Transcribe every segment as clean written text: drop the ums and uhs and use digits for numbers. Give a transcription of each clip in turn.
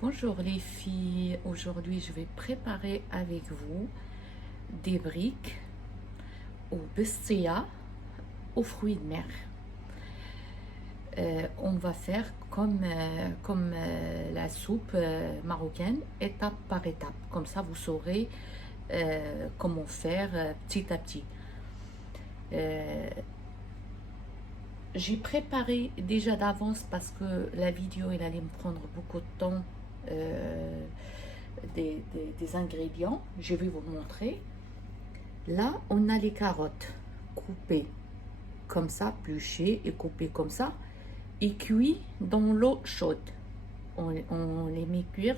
Bonjour les filles, aujourd'hui je vais préparer avec vous des briques au bestia aux fruits de mer. On va faire comme la soupe marocaine, étape par étape. Comme ça vous saurez comment faire petit à petit. J'ai préparé déjà d'avance parce que la vidéo elle allait me prendre beaucoup de temps. euh, des ingrédients, je vais vous montrer. Là, on a les carottes coupées comme ça, pluchées et coupées comme ça, et cuites dans l'eau chaude. On les met cuire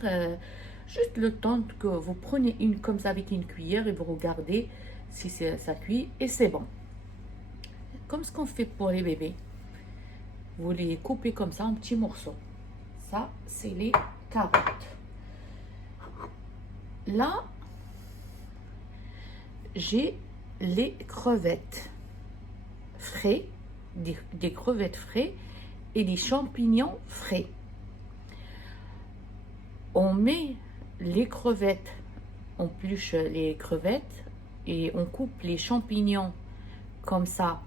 juste le temps que vous prenez une comme ça avec une cuillère et vous regardez si ça cuit et c'est bon. Comme ce qu'on fait pour les bébés. Vous les coupez comme ça en petits morceaux. Ça, c'est les carottes. Là, j'ai les crevettes frais, des crevettes frais et des champignons frais. On met les crevettes, on pluche les crevettes et on coupe les champignons comme ça,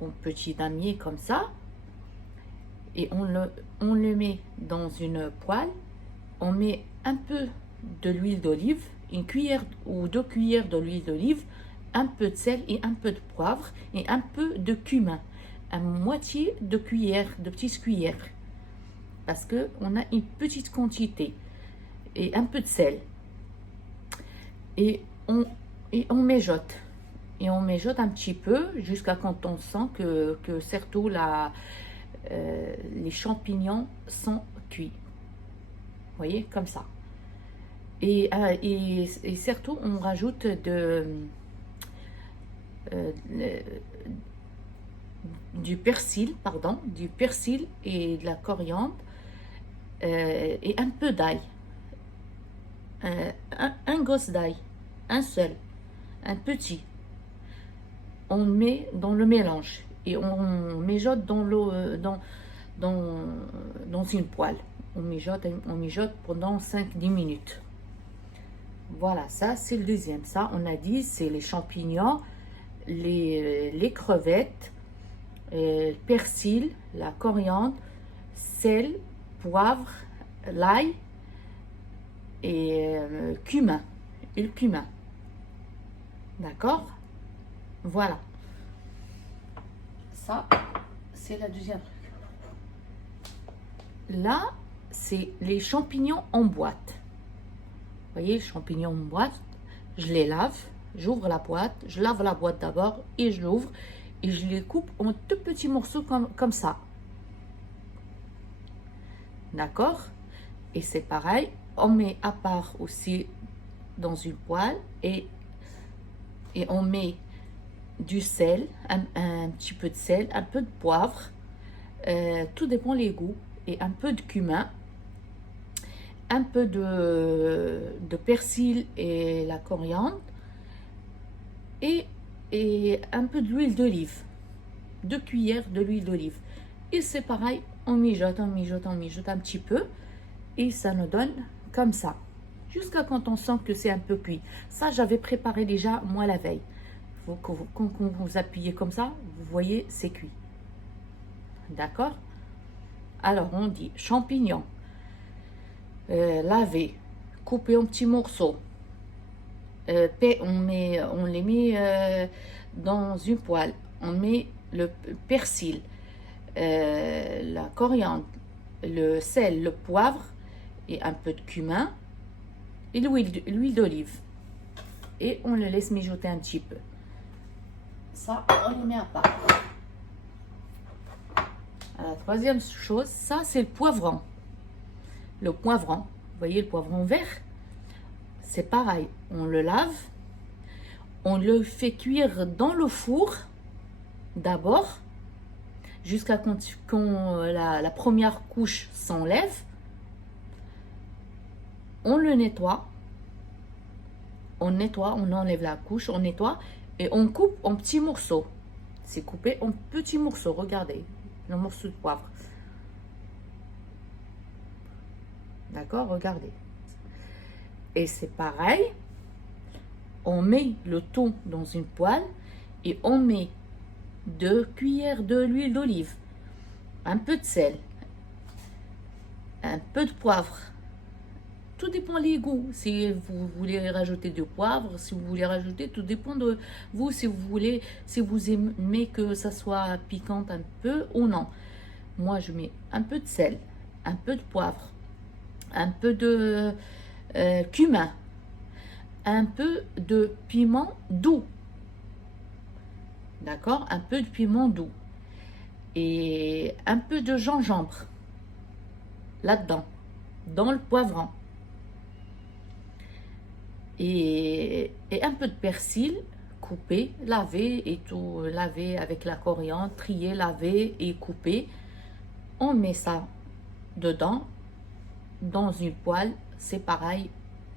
en petits damiers comme ça, et on le met dans une poêle. On met un peu de l'huile d'olive, une cuillère ou 2 cuillères de l'huile d'olive, un peu de sel et un peu de poivre et un peu de cumin, à moitié de cuillère, de petites cuillères, parce que on a une petite quantité et un peu de sel et on mijote un petit peu jusqu'à quand on sent que surtout les champignons sont cuits. Vous voyez, comme ça. Et surtout, on rajoute euh, du persil, et de la coriandre et un peu d'ail. Un gosse d'ail, un seul, un petit. On met dans le mélange et on mijote dans l'eau, dans une poêle. On mijote pendant 5-10 minutes. Voilà, ça c'est le deuxième. Ça, on a dit, c'est les champignons, les crevettes, le persil, la coriandre, sel, poivre, l'ail et cumin. Et le cumin. D'accord? Voilà. Ça, c'est la deuxième truc. Là, c'est les champignons en boîte. Vous voyez, les champignons en boîte, je les lave, j'ouvre la boîte, je lave la boîte d'abord et je l'ouvre et je les coupe en tout petits morceaux comme ça. D'accord? Et c'est pareil, on met à part aussi dans une poêle et on met du sel, un petit peu de sel, un peu de poivre, tout dépend les goûts, et un peu de cumin, un peu de persil et la coriandre, et un peu de l'huile d'olive, 2 cuillères de l'huile d'olive. Et c'est pareil, on mijote un petit peu, et ça nous donne comme ça, jusqu'à quand on sent que c'est un peu cuit. Ça, j'avais préparé déjà moi la veille. Quand vous appuyez comme ça, vous voyez, c'est cuit. D'accord? Alors, on dit champignons, lavés, coupés en petits morceaux. On les met dans une poêle. On met le persil, la coriandre, le sel, le poivre et un peu de cumin et l'huile d'olive. Et on le laisse mijoter un petit peu. Ça, on les met à part. La troisième chose, ça c'est le poivron. Le poivron, vous voyez le poivron vert, c'est pareil, on le lave, on le fait cuire dans le four d'abord, jusqu'à quand la première couche s'enlève. On le nettoie, on enlève la couche, on nettoie et on coupe en petits morceaux. C'est coupé en petits morceaux, regardez, le morceau de poivre. D'accord, regardez. Et c'est pareil, on met le tout dans une poêle et on met 2 cuillères de l'huile d'olive, un peu de sel, un peu de poivre. Tout dépend des goûts. Si vous voulez rajouter du poivre, si vous voulez rajouter, tout dépend de vous. Si vous voulez, si vous aimez que ça soit piquant un peu ou non. Moi, je mets un peu de sel, un peu de poivre, un peu de cumin, un peu de piment doux. D'accord? Un peu de piment doux. Et un peu de gingembre là-dedans, dans le poivron. Et un peu de persil coupé, lavé et tout, lavé avec la coriandre, trié, lavé et coupé. On met ça dedans, dans une poêle, c'est pareil,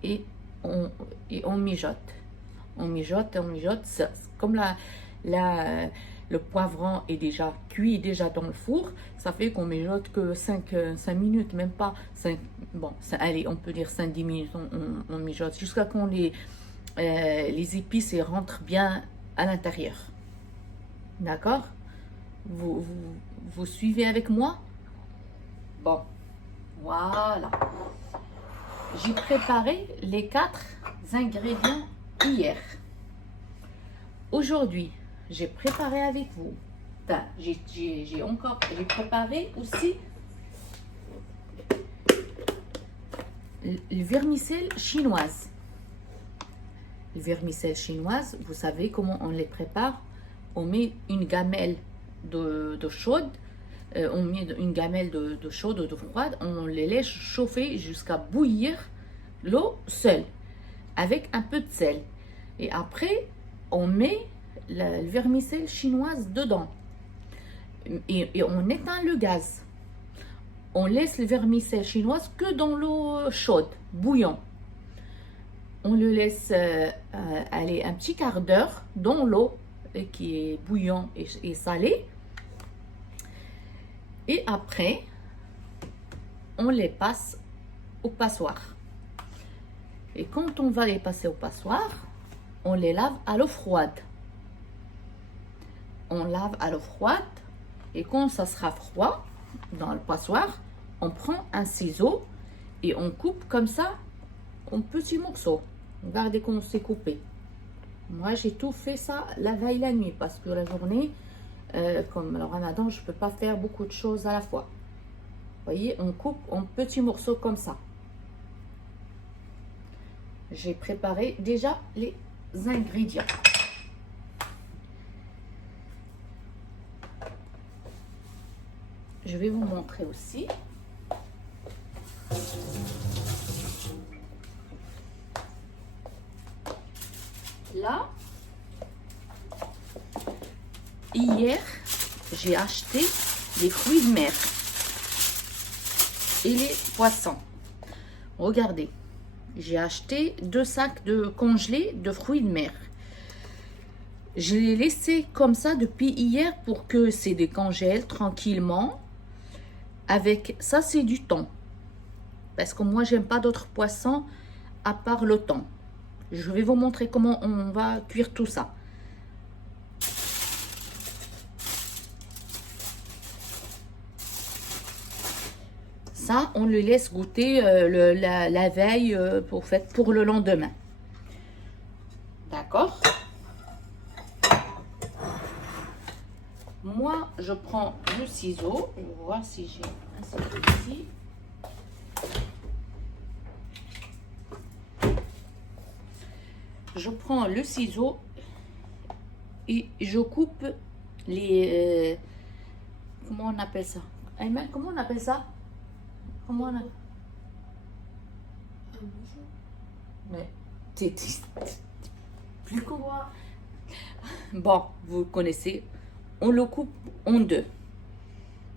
et on mijote. On mijote, on mijote. Comme le poivron est déjà cuit, déjà dans le four, ça fait qu'on mijote que 5 minutes, même pas 5, bon, allez, on peut dire 5-10 minutes, on mijote jusqu'à qu'on les épices rentrent bien à l'intérieur. D'accord? Vous suivez avec moi? Bon, voilà. J'ai préparé les 4 ingrédients hier. Aujourd'hui, j'ai préparé avec vous. J'ai préparé aussi le vermicelle chinoise. Le vermicelle chinoise, vous savez comment on les prépare. On met une gamelle d'eau chaude. On met une gamelle d'eau chaude ou d'eau froide. On les laisse chauffer jusqu'à bouillir l'eau seule, avec un peu de sel. Et après, on met le vermicelle chinoise dedans. Et on éteint le gaz. On laisse le vermicelle chinoise que dans l'eau chaude, bouillant. On le laisse aller un petit quart d'heure dans l'eau qui est bouillant et salée. Et après, on les passe au passoire. Et quand on va les passer au passoire, on les lave à l'eau froide. On lave à l'eau froide. Et quand ça sera froid dans le passoire, on prend un ciseau et on coupe comme ça en petits morceaux. Regardez comment c'est coupé. Moi, j'ai tout fait ça la veille la nuit parce que la journée, comme le ramadan, je ne peux pas faire beaucoup de choses à la fois. Vous voyez, on coupe en petits morceaux comme ça. J'ai préparé déjà les ingrédients. Je vais vous montrer aussi. Là, hier, j'ai acheté des fruits de mer et les poissons. Regardez, j'ai acheté 2 sacs de congelés de fruits de mer. Je l'ai laissé comme ça depuis hier pour que c'est décongèle tranquillement. Avec ça, c'est du thon. Parce que moi, j'aime pas d'autres poissons à part le thon. Je vais vous montrer comment on va cuire tout ça. Ça, on le laisse goûter la veille pour le lendemain. D'accord? Moi, je prends le ciseau. Je vais voir si j'ai un ciseau ici. Je prends le ciseau et je coupe les... comment on appelle ça? Ayman, comment on appelle ça? Comment on appelle? Mais t'es plus que moi. Bon, vous connaissez. On le coupe en 2.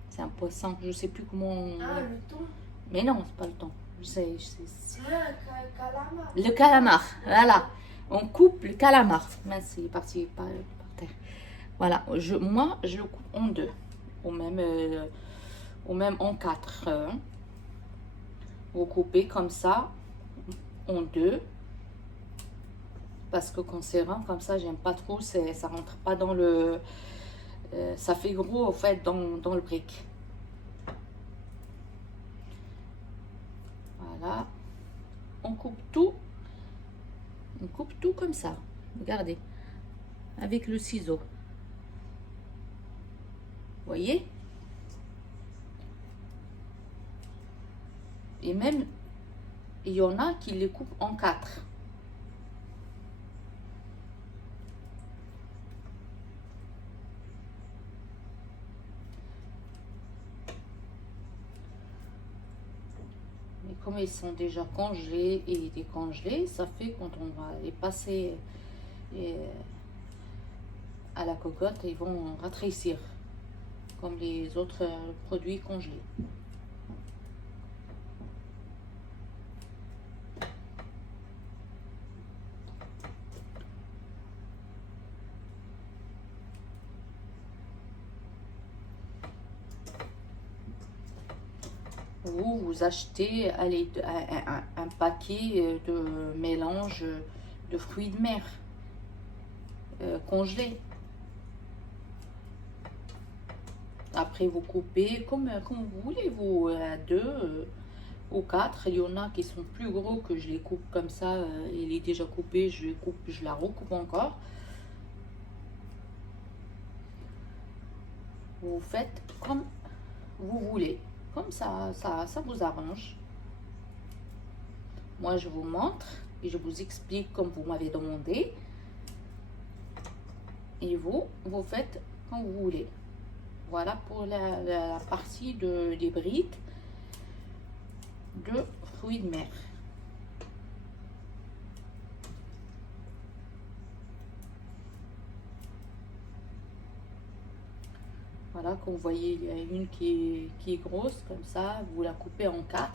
C'est un poisson, je sais plus comment... Ah, le thon. Mais non, c'est pas le thon. Je sais. Ah, calamar. Le calamar, voilà. On coupe le calamar. Mince, il est parti par terre. Voilà, moi, je le coupe en 2. Ou même en 4. Vous coupez comme ça en deux. Parce que quand c'est rond comme ça, j'aime pas trop. Ça rentre pas dans le... ça fait gros en fait dans le brick. Voilà. On coupe tout. On coupe tout comme ça. Regardez. Avec le ciseau. Voyez? Et même, il y en a qui les coupent en 4. Mais comme ils sont déjà congelés et décongelés, ça fait quand on va les passer à la cocotte, ils vont rétrécir comme les autres produits congelés. Vous achetez allez, un paquet de mélange de fruits de mer congelés. Après, vous coupez comme vous voulez, vous, à 2 ou 4. Il y en a qui sont plus gros que je les coupe comme ça. Il est déjà coupé, je les coupe, je la recoupe encore. Vous faites comme vous voulez. Comme ça vous arrange. Moi, je vous montre et je vous explique comme vous m'avez demandé. Et vous faites comme vous voulez. Voilà pour la partie des briques de fruits de mer. Voilà, comme vous voyez, il y a une qui est grosse, comme ça, vous la coupez en 4.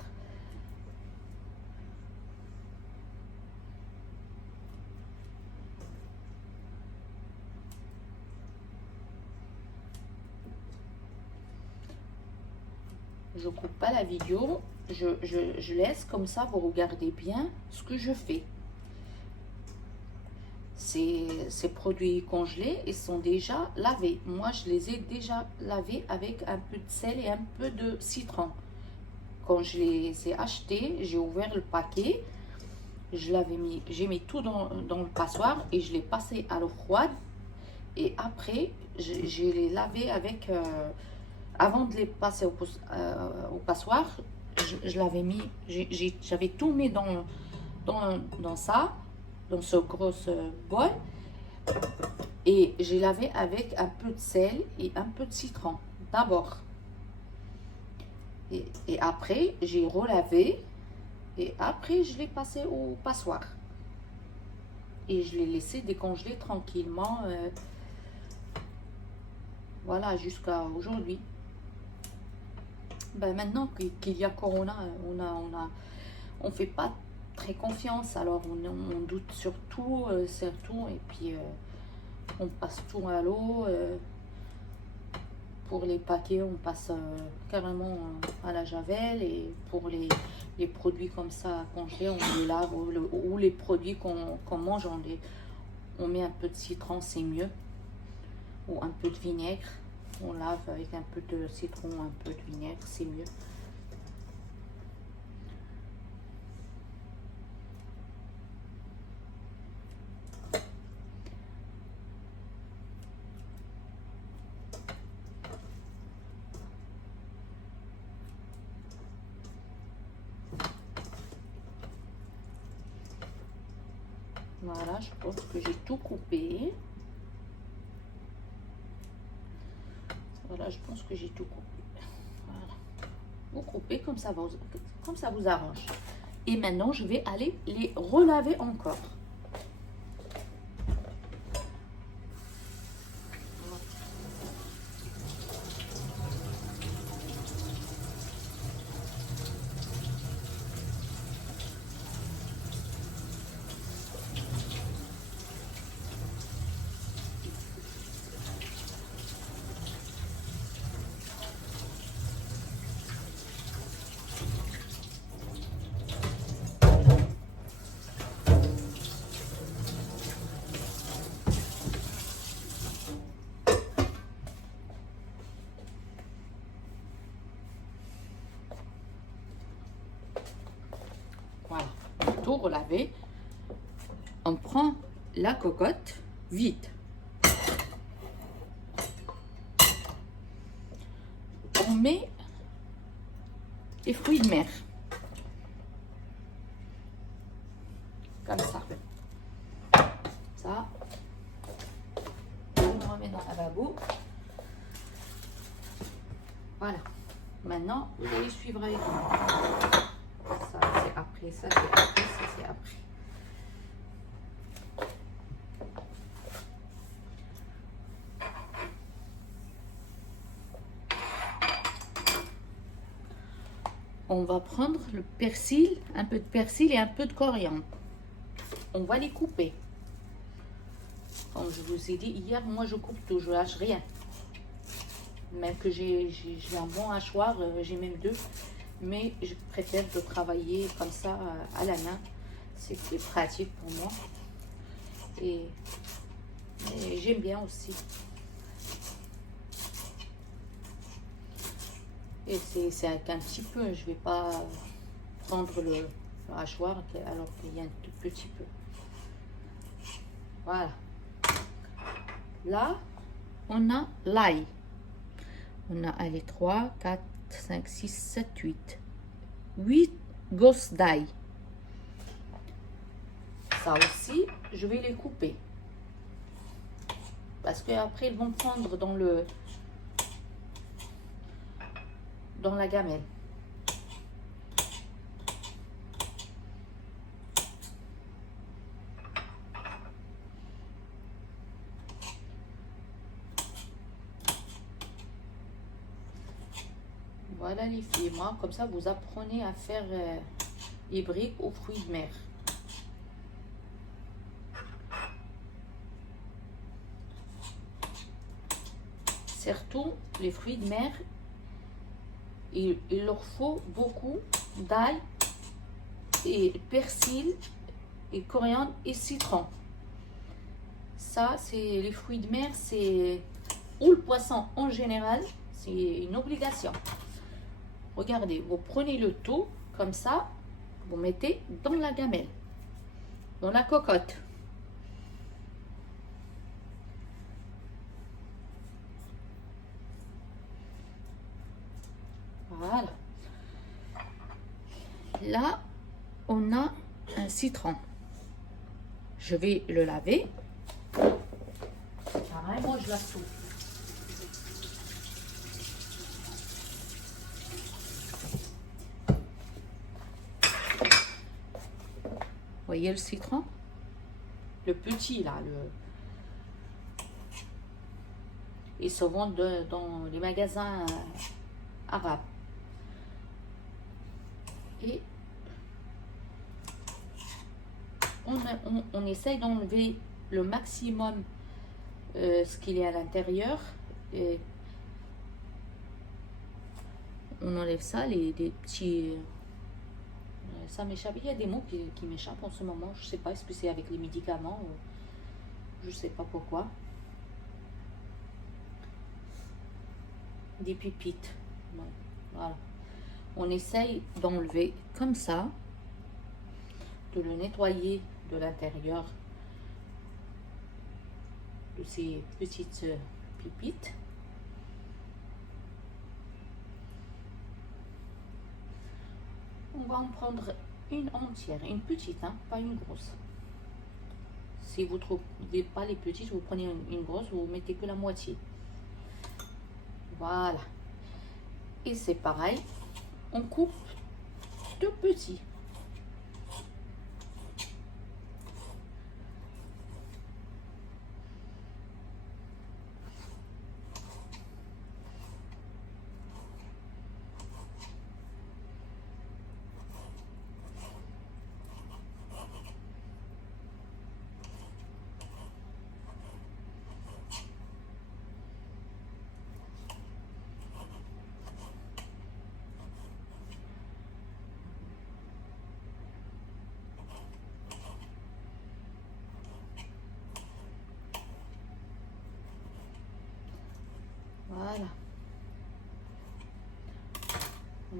Je coupe pas la vidéo, je laisse comme ça, vous regardez bien ce que je fais. Ces produits congelés, ils sont déjà lavés. Moi, je les ai déjà lavés avec un peu de sel et un peu de citron. Quand je les ai achetés, j'ai ouvert le paquet, j'ai mis tout dans le passoire et je l'ai passé à l'eau froide. Et après, je les lavé avec... avant de les passer au passoir, je l'avais mis... J'avais tout mis dans ça, dans ce gros bol, et j'ai lavé avec un peu de sel et un peu de citron d'abord, et après j'ai relavé et après je l'ai passé au passoire et je l'ai laissé décongeler tranquillement, voilà, jusqu'à aujourd'hui. Ben maintenant qu'il y a Corona, on fait pas très confiance, alors on doute sur tout, et puis on passe tout à l'eau. Pour les paquets, on passe carrément à la javel, et pour les produits comme ça congelés, on les lave, ou les produits qu'on mange, on met un peu de citron, c'est mieux, ou un peu de vinaigre. On lave avec un peu de citron, un peu de vinaigre, c'est mieux. Voilà, je pense que j'ai tout coupé. Voilà, je pense que j'ai tout coupé. Voilà. Vous coupez comme ça vous arrange. Et maintenant, je vais aller les relaver encore. tout relaver, on prend la cocotte vide. On met les fruits de mer. Comme ça. Ça. On le remet dans la lavabo. Voilà. Maintenant, vous allez suivre avec moi. Ça, c'est après. Ça, c'est après. Ça, c'est après. On va prendre le persil, un peu de persil et un peu de coriandre. On va les couper. Comme je vous ai dit hier, moi je coupe tout, je lâche rien. Même que j'ai un bon hachoir, j'ai même deux. Mais je préfère de travailler comme ça à la main. C'est plus pratique pour moi. Et j'aime bien aussi. Et c'est avec un petit peu, je vais pas prendre le hachoir alors qu'il y a un tout petit peu. Voilà. Là, on a l'ail. On a allez, 3, 4, 5, 6, 7, 8. 8 gosses d'ail. Ça aussi, je vais les couper. Parce qu'après, ils vont prendre dans la gamelle. Voilà les filles, moi comme ça vous apprenez à faire les briques aux fruits de mer. Surtout les fruits de mer, il leur faut beaucoup d'ail et persil et coriandre et citron. Ça c'est les fruits de mer, c'est ou le poisson en général, c'est une obligation. Regardez, vous prenez le tout comme ça, vous mettez dans la gamelle, dans la cocotte. Voilà. Là, on a un citron. Je vais le laver. Pareil, moi je lave tout. Voyez le citron? Le petit là, ils se vendent dans les magasins arabes. Et on essaye d'enlever le maximum ce qu'il y a à l'intérieur. Et on enlève ça, des petits... ça m'échappe. Il y a des mots qui m'échappent en ce moment. Je sais pas, est-ce que c'est avec les médicaments ou je sais pas pourquoi. Des pépites. Voilà. On essaye d'enlever comme ça, de le nettoyer de l'intérieur de ces petites pépites. On va en prendre une entière, une petite, hein, pas une grosse. Si vous ne trouvez pas les petites, vous prenez une grosse, vous mettez que la moitié. Voilà. Et c'est pareil, on coupe tout petit. Voilà.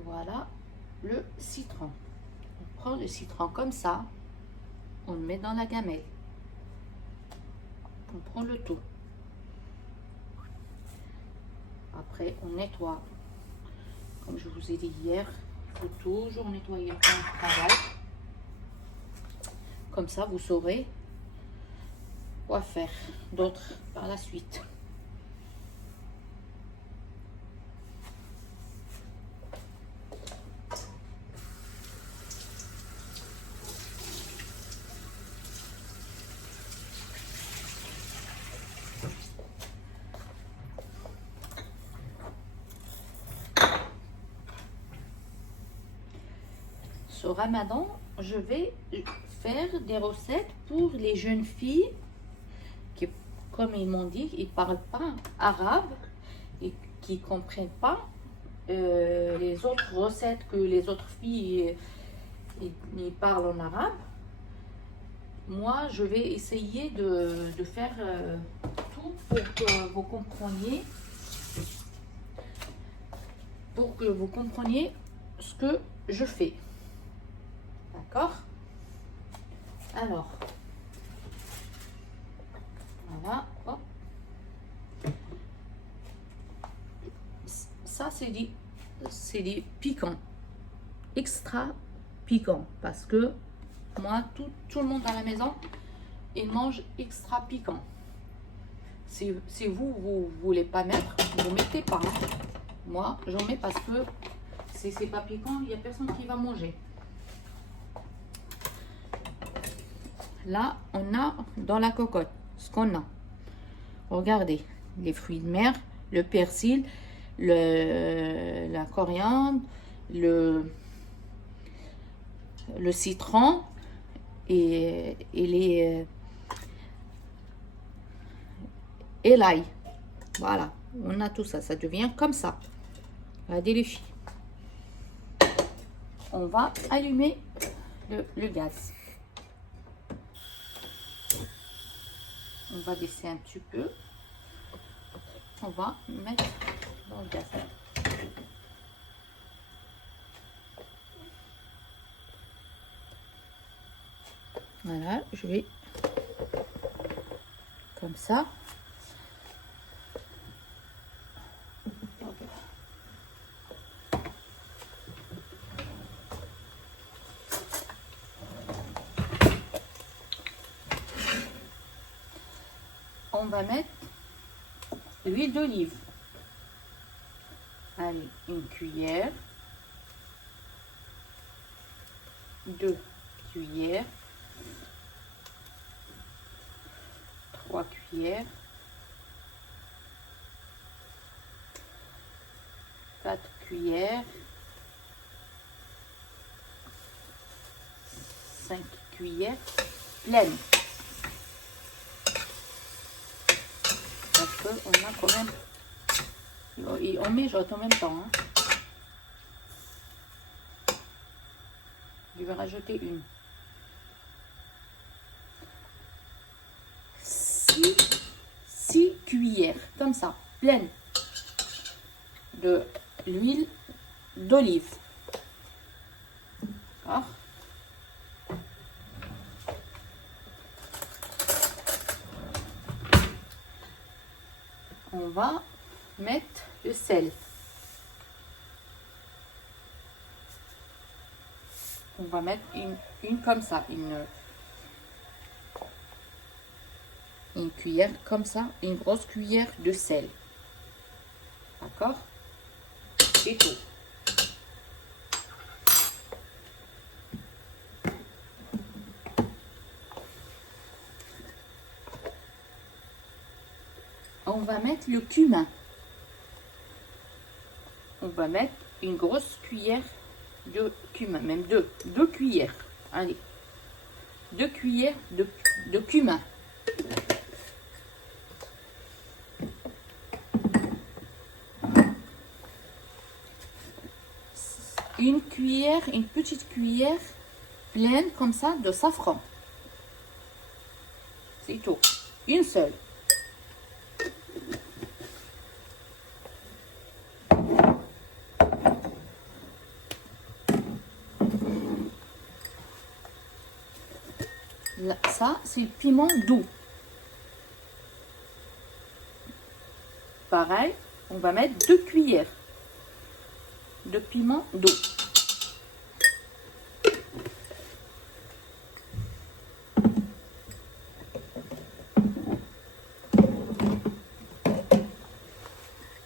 Voilà le citron. On prend le citron comme ça. On le met dans la gamelle. On prend le tout. Après, on nettoie. Comme je vous ai dit hier, il faut toujours nettoyer quand on travaille. Comme ça, vous saurez quoi faire d'autre par la suite. Ce Ramadan, je vais faire des recettes pour les jeunes filles qui, comme ils m'ont dit, ils ne parlent pas arabe et qui ne comprennent pas les autres recettes que les autres filles ils parlent en arabe. Moi, je vais essayer de faire tout pour que vous compreniez ce que je fais. D'accord? Alors, voilà. Hop. Ça, c'est des piquants. Extra piquants. Parce que moi, tout le monde à la maison, il mange extra piquant. Si vous voulez pas mettre, vous mettez pas. Hein. Moi, j'en mets parce que si c'est pas piquant, il n'y a personne qui va manger. Là, on a dans la cocotte ce qu'on a. Regardez, les fruits de mer, le persil, la coriandre, le citron et l'ail. Voilà, on a tout ça. Ça devient comme ça. Regardez les filles. On va allumer le gaz. On va baisser un petit peu. On va mettre dans le gaz. Voilà, je vais comme ça. On va mettre l'huile d'olive. Allez, une cuillère, 2 cuillères, 3 cuillères, 4 cuillères, 5 cuillères pleines. Parce qu'on a quand même, et on mijote en même temps. Hein. Je vais rajouter une. 6 cuillères, comme ça, pleines de l'huile d'olive. D'accord? On va mettre le sel. On va mettre une comme ça, une cuillère comme ça, une grosse cuillère de sel. D'accord? C'est tout. On va mettre le cumin. On va mettre une grosse cuillère de cumin, même deux cuillères. Allez, 2 cuillères de cumin. Une petite cuillère pleine comme ça de safran. C'est tout. Une seule. Là, ça, c'est le piment doux. Pareil, on va mettre 2 cuillères de piment doux.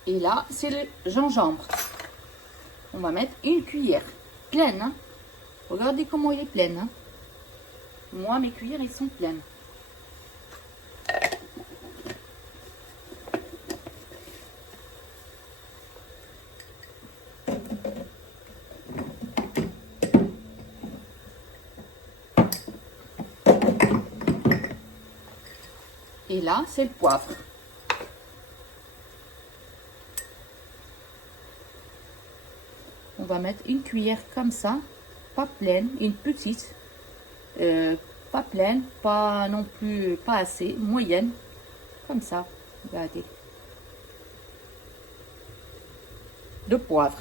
Et là, c'est le gingembre. On va mettre 1 cuillère pleine. Hein. Regardez comment il est pleine. Hein. Moi, mes cuillères, ils sont pleines. Et là, c'est le poivre. On va mettre 1 cuillère comme ça, pas pleine, une petite. Pas pleine, pas non plus, pas assez, moyenne. Comme ça, regardez. De poivre.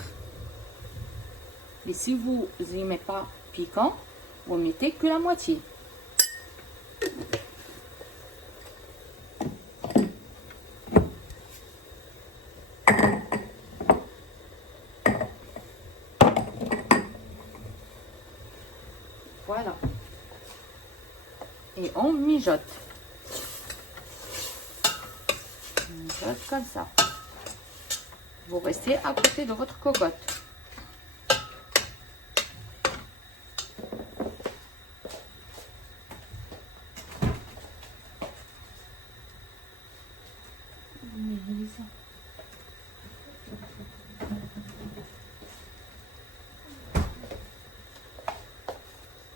Et si vous n'aimez pas piquant, vous mettez que la moitié. Voilà. Et on mijote. On mijote comme ça. Vous restez à côté de votre cocotte.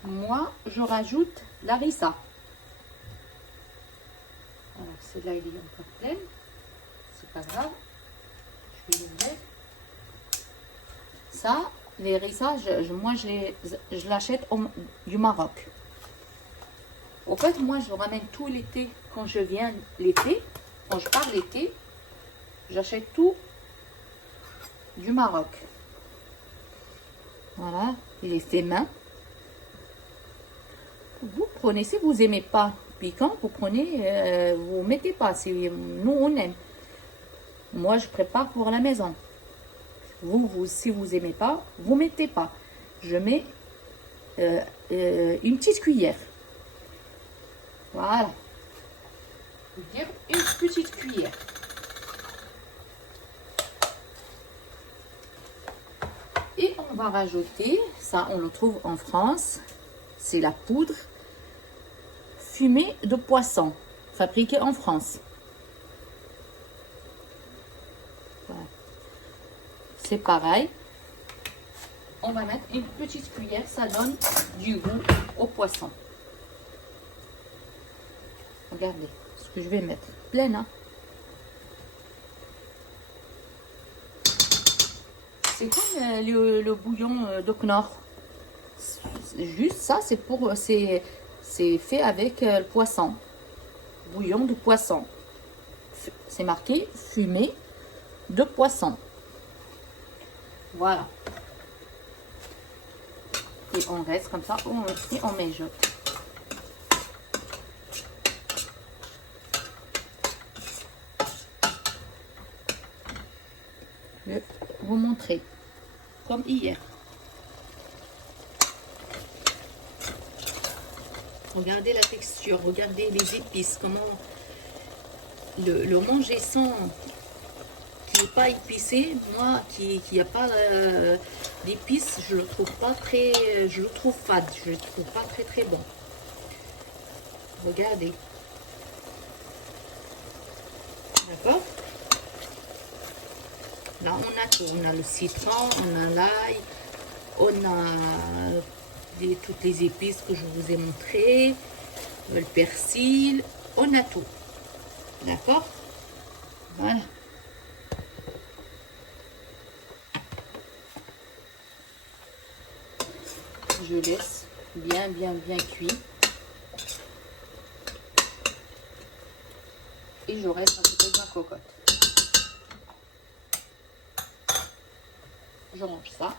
Moi, je rajoute la harissa. Alors, celle-là, elle est encore pleine. C'est pas grave. Je vais les mettre. Ça, les harissa, moi, je l'achète du Maroc. Au fait, moi, je ramène tout l'été. Quand je viens l'été, quand je pars l'été, j'achète tout du Maroc. Voilà, il est fait main. Vous prenez, si vous n'aimez pas piquant, vous prenez, vous mettez pas. Nous, on aime. Moi, je prépare pour la maison. Si vous n'aimez pas, vous mettez pas. Je mets une petite cuillère. Voilà. Je veux dire une petite cuillère. Et on va rajouter, ça on le trouve en France, c'est la poudre fumée de poisson, fabriquée en France. Voilà. C'est pareil. On va mettre une petite cuillère, ça donne du goût au poisson. Regardez ce que je vais mettre. Pleine, hein? C'est comme le bouillon de Knorr. Juste ça, c'est fait avec le poisson. Bouillon de poisson. C'est marqué fumée de poisson. Voilà. Et on reste comme ça et on mijote. Je vais vous montrer comme hier. Regardez la texture, regardez les épices, comment le manger sans qui n'est pas épicé, moi qui n'y a pas d'épices, je le trouve pas très, je le trouve fade, je le trouve pas très bon. Regardez. D'accord? Là, on a tout. On a le citron, on a l'ail, on a toutes les épices que je vous ai montrées, le persil, on a tout. D'accord? Voilà. Je laisse bien cuit. Et je reste un petit peu de ma cocotte. Je range ça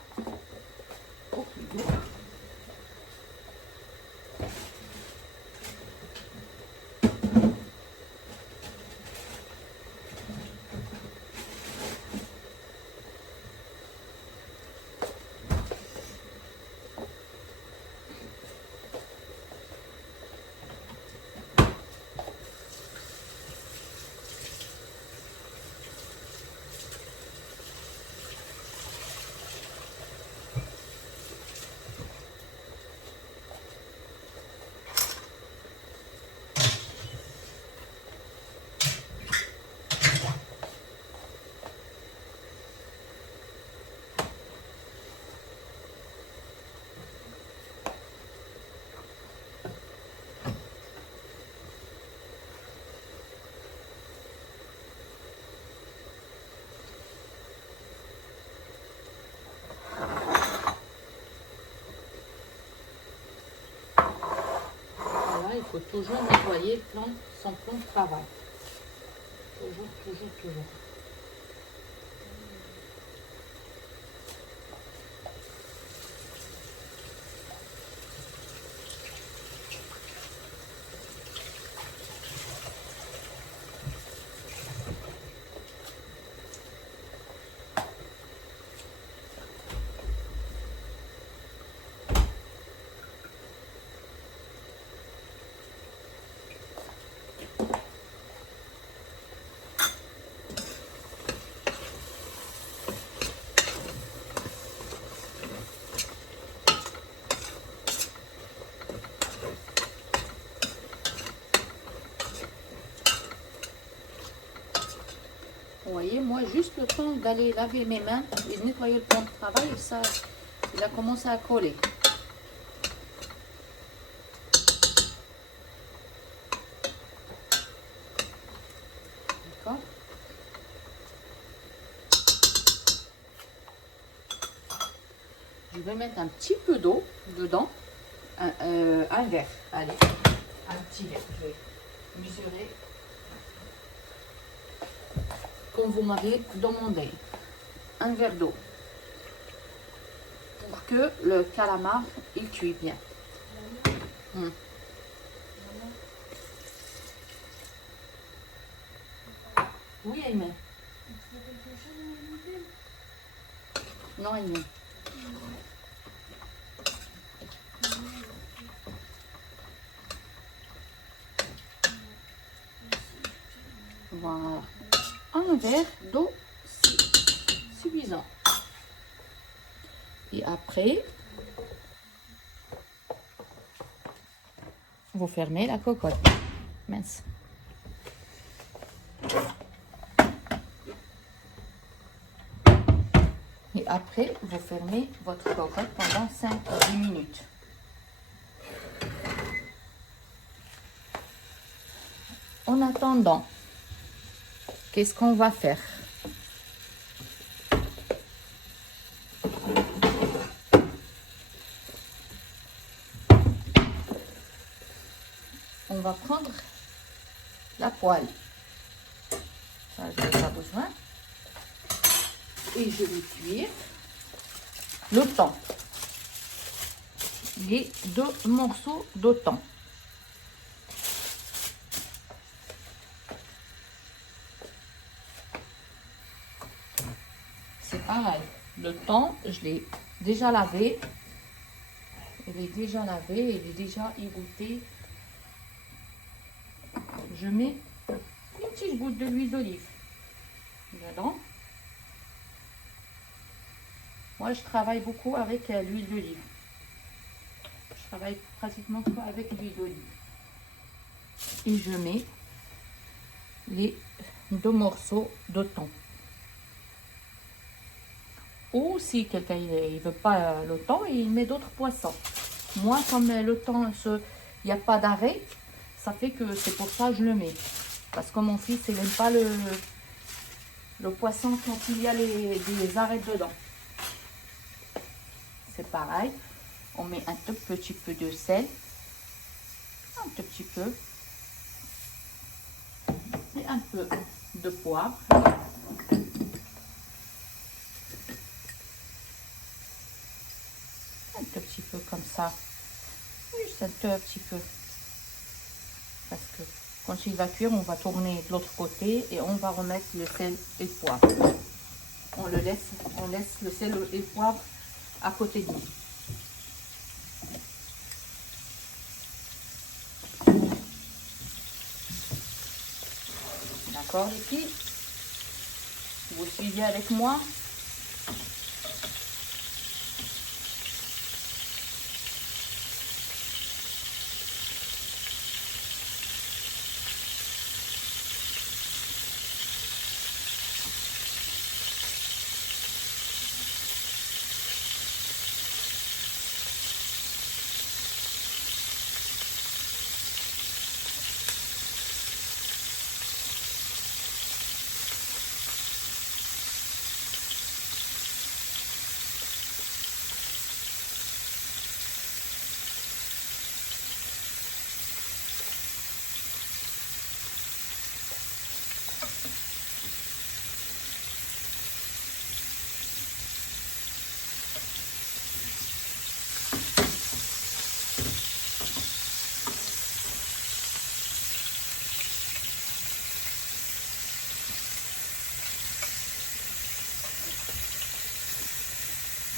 au frigo. faut toujours nettoyer son plan de travail. Toujours, toujours, toujours. Vous voyez, moi, juste le temps d'aller laver mes mains et de nettoyer le plan de travail, ça, il a commencé à coller. D'accord? Je vais mettre un petit peu d'eau dedans, un verre, allez, un petit verre. Je vais mesurer comme vous m'avez demandé, un verre d'eau pour que le calamar il cuit bien. Oui, Ayman. Non, Ayman. Voilà. Un verre d'eau suffisant. Et après, vous fermez la cocotte. Mince. Et après, vous fermez votre cocotte pendant 5 à 10 minutes. En attendant, qu'est-ce qu'on va faire? On va prendre la poêle. Ça, je n'ai pas besoin. Et je vais cuire le thon. Les 2 morceaux de thon. C'est pareil. Le thon, je l'ai déjà lavé. Il est déjà lavé, il est déjà égoutté. Je mets une petite goutte de l'huile d'olive dedans. Moi, je travaille beaucoup avec l'huile d'olive. Je travaille pratiquement que avec l'huile d'olive. Et je mets les 2 morceaux de thon. Ou si quelqu'un ne veut pas le thon, il met d'autres poissons. Moi, comme le thon, il n'y a pas d'arrêt, ça fait que c'est pour ça que je le mets. Parce que mon fils, il n'aime pas le poisson quand il y a des arrêts dedans. C'est pareil. On met un tout petit peu de sel. Un tout petit peu. Et un peu de poivre. Un tout petit peu comme ça. Juste un tout petit peu. Parce que quand il va cuire, on va tourner de l'autre côté et on va remettre le sel et le poivre. On laisse le sel et le poivre à côté de nous. D'accord les filles? Vous suivez avec moi?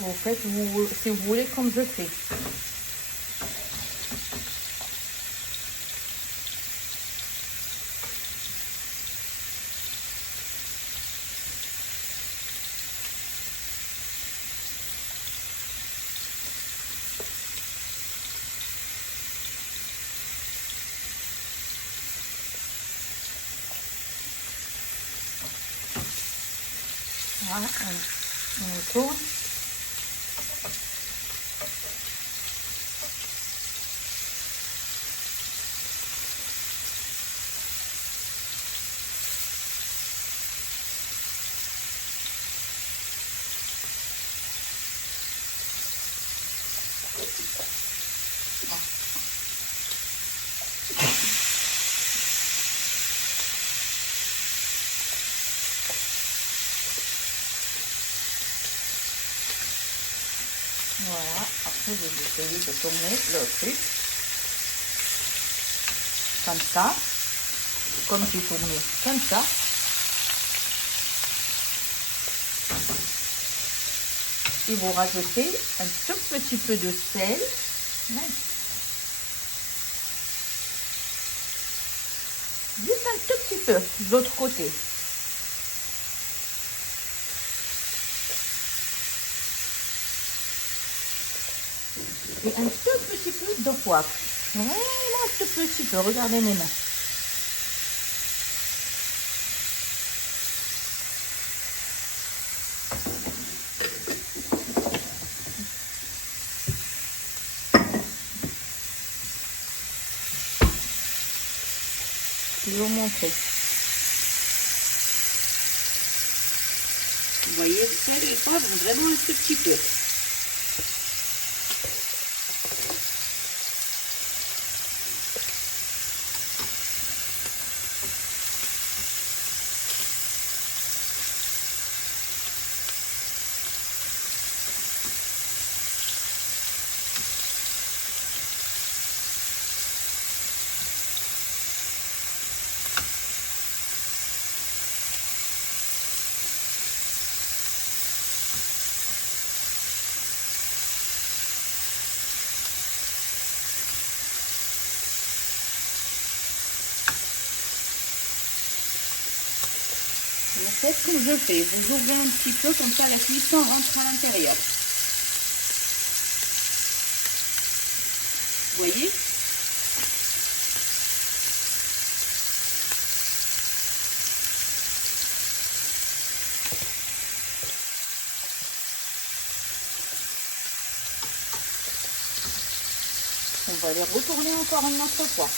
Vous faites si vous voulez comme je fais. Voilà, on tourne. Voilà, après je vais essayer de tourner le truc comme ça, comme j'ai tourné comme ça. Et vous rajoutez un tout petit peu de sel. Juste un tout petit peu de l'autre côté. Et un tout petit peu de poivre. Vraiment un tout petit peu. Regardez mes mains. Je vais vous montrer. Vous voyez, le sel et le poivre, vraiment un tout petit peu. Vous faites ce que je fais, vous ouvrez un petit peu, comme ça la cuisson rentre à l'intérieur. Vous voyez? On va les retourner encore une autre fois.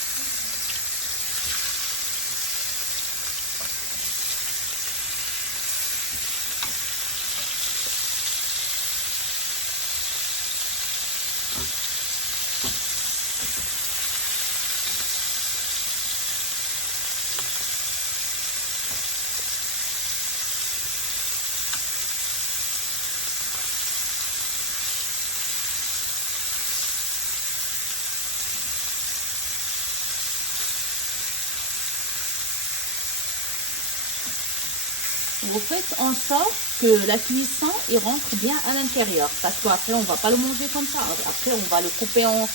Vous faites en sorte que la cuisson il rentre bien à l'intérieur. Parce qu'après, on ne va pas le manger comme ça. Après, on va le couper en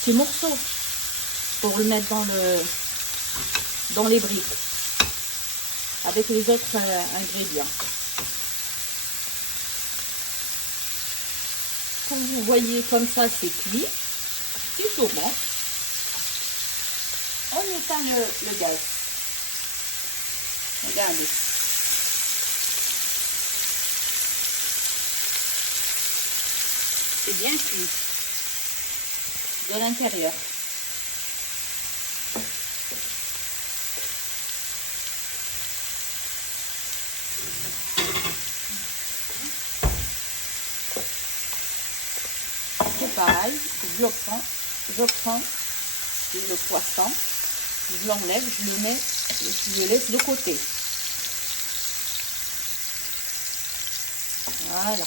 petits morceaux pour le mettre dans les briques avec les autres ingrédients. Quand vous voyez comme ça, c'est cuit. C'est tout bon. On éteint le gaz. Regardez. C'est bien cuit de l'intérieur. C'est pareil, je prends le poisson, je l'enlève, je le mets, je le laisse de côté. Voilà.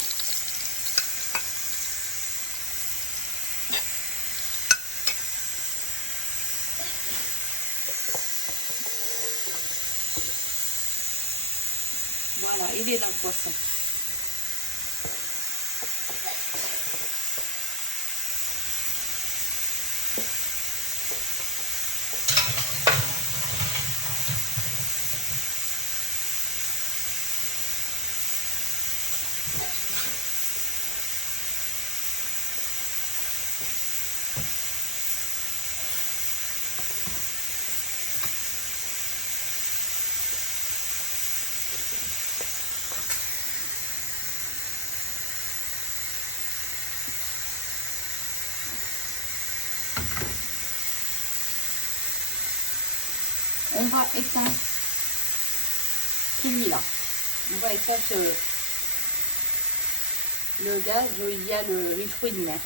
Voilà, il est dans le poisson. On va éteindre celui-là. On va éteindre le gaz où il y a les fruits de mer.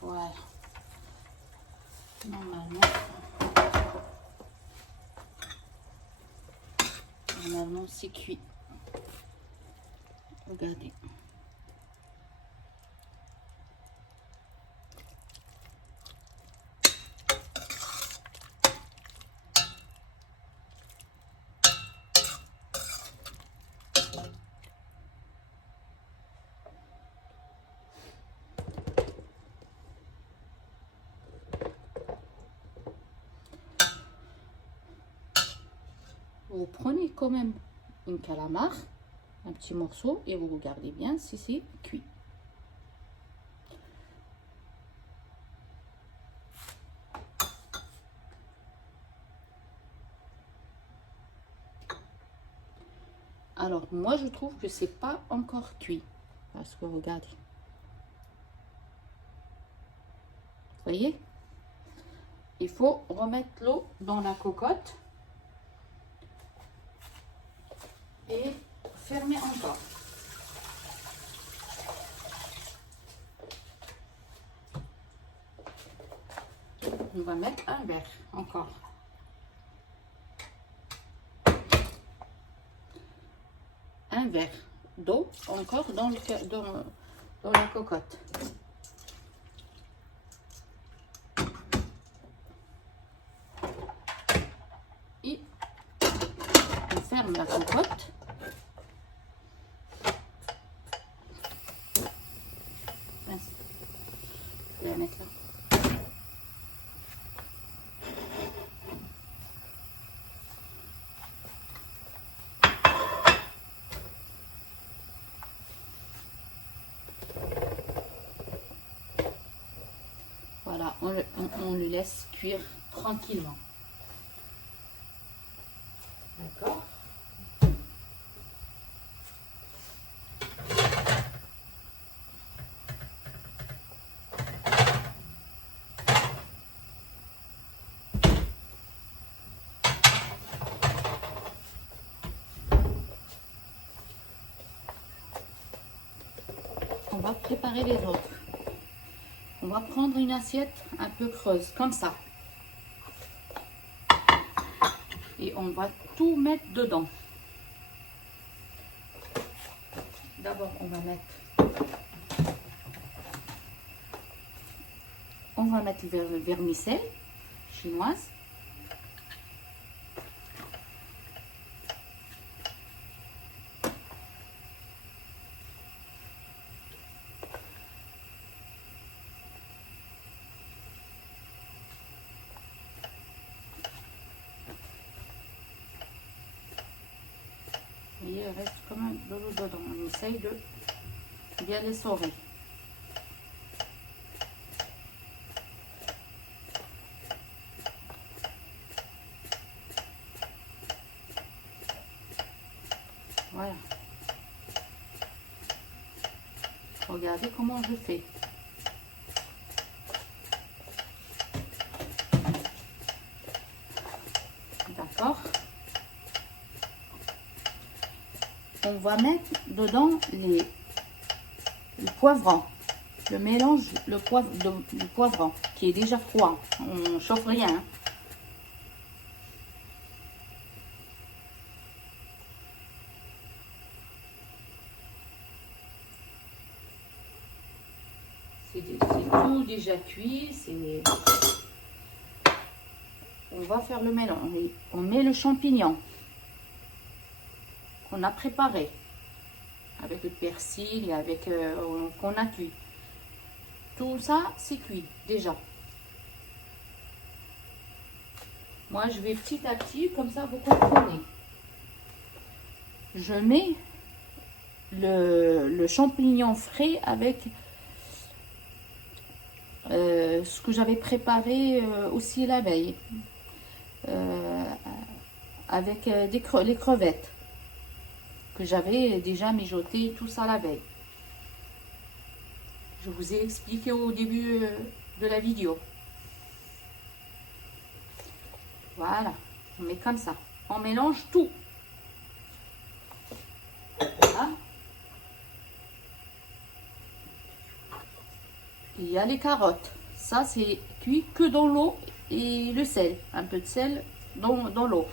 Voilà. Normalement c'est cuit. Regardez. Vous prenez quand même une calamar, un petit morceau, et vous regardez bien si c'est cuit. Alors moi je trouve que c'est pas encore cuit, parce que regardez, vous voyez, il faut remettre l'eau dans la cocotte et fermer encore. On va mettre un verre encore. Un verre d'eau encore dans la cocotte. Et on ferme la cocotte. Je vais la mettre là. Voilà, on le laisse cuire tranquillement. D'accord? On va préparer les autres. On va prendre une assiette un peu creuse, comme ça. Et on va tout mettre dedans. D'abord, on va mettre le vermicelle chinoise. Vous voyez, il reste quand même de l'eau dedans. On essaye de ديال لي سوغي. Voilà. Regardez comment je fais. D'accord. On va mettre dedans le poivron. Le mélange, du poivron qui est déjà froid. On chauffe rien. Hein. C'est tout déjà cuit. On va faire le mélange. On met le champignon qu'on a préparé avec le persil et avec qu'on a cuit. Tout ça, c'est cuit déjà. Moi, je vais petit à petit, comme ça, vous comprenez. Je mets le champignon frais avec ce que j'avais préparé aussi la veille. Avec les crevettes que j'avais déjà mijoté tout ça la veille. Je vous ai expliqué au début de la vidéo. Voilà, on met comme ça. On mélange tout. Voilà. Il y a les carottes. Ça, c'est cuit que dans l'eau et le sel. Un peu de sel dans l'eau.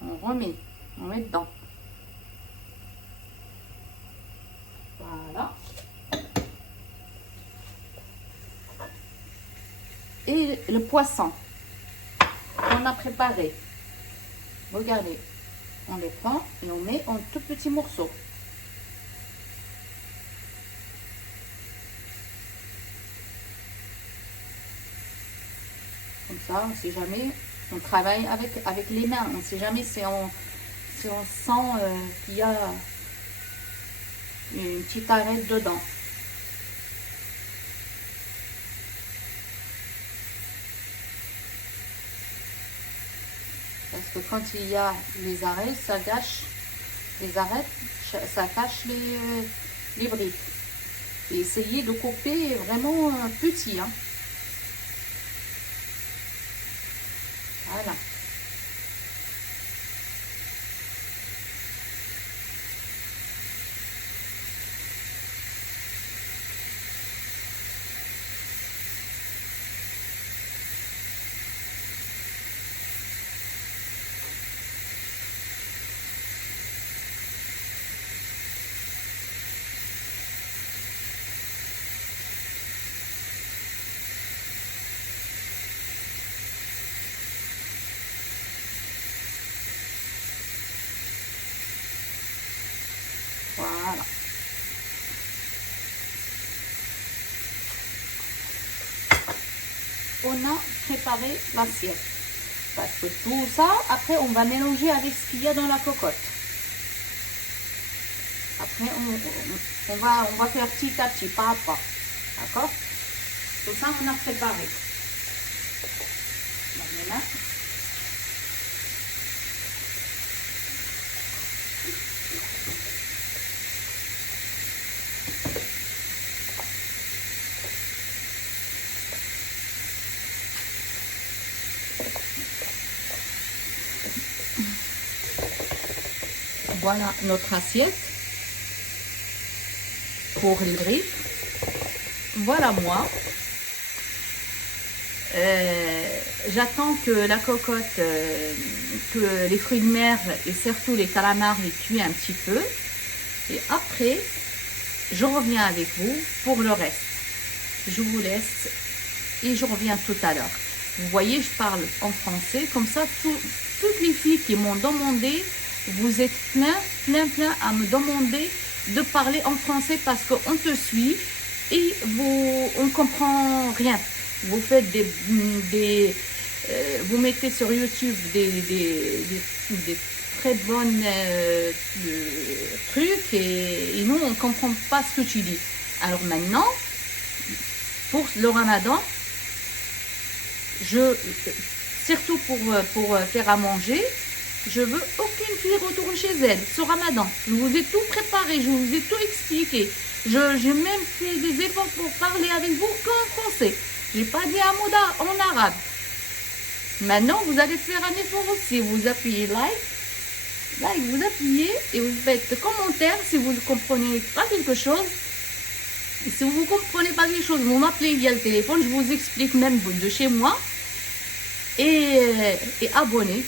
On met dedans. Voilà. Et le poisson qu'on a préparé. Regardez. On les prend et on met en tout petits morceaux. Comme ça, on ne sait jamais. On travaille avec les mains. On ne sait jamais si on sent qu'il y a une petite arête dedans. Parce que quand il y a les arêtes, ça gâche les arêtes, ça cache les briques. Et essayez de couper vraiment petit. Hein. Voilà. Voilà. On a préparé l'assiette. Parce que tout ça, après, on va mélanger avec ce qu'il y a dans la cocotte. Après, on va faire petit à petit, pas à pas. D'accord? Tout ça, on a préparé. Maintenant, voilà notre assiette pour les briques. Voilà moi. J'attends que la cocotte, que les fruits de mer et surtout les calamars les cuisent un petit peu. Et après, je reviens avec vous pour le reste. Je vous laisse et je reviens tout à l'heure. Vous voyez, je parle en français. Comme ça, toutes les filles qui m'ont demandé, vous êtes plein à me demander de parler en français parce qu'on te suit et on ne comprend rien. Vous faites vous mettez sur YouTube des très bon truc et nous, on ne comprend pas ce que tu dis. Alors maintenant, pour le ramadan, surtout pour faire à manger, je veux aucune fille retourne chez elle ce ramadan. Je vous ai tout préparé, je vous ai tout expliqué. J'ai même fait des efforts pour parler avec vous qu'en français. J'ai pas dit un mot en arabe. Maintenant, vous allez faire un effort aussi. Vous appuyez like, vous appuyez et vous faites commentaire si vous ne comprenez pas quelque chose. Et si vous ne comprenez pas quelque chose, vous m'appelez via le téléphone, je vous explique même de chez moi. Et abonnez.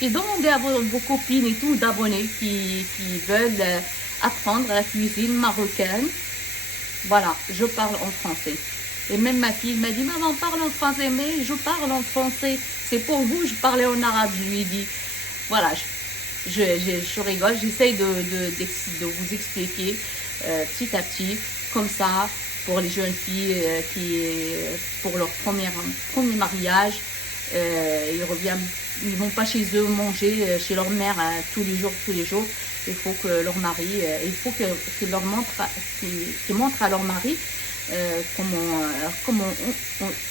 Et demandez à vos copines et tout d'abonner qui veulent apprendre la cuisine marocaine. Voilà, je parle en français. Et même ma fille m'a dit, maman, parle en français, mais je parle en français. C'est pour vous, je parlais en arabe, je lui ai dit. Voilà, je rigole, j'essaye de vous expliquer petit à petit, comme ça, pour les jeunes filles pour leur premier mariage, ils vont pas chez eux manger chez leur mère tous les jours. Il faut que leur mari, qu'ils montrent à leur mari comment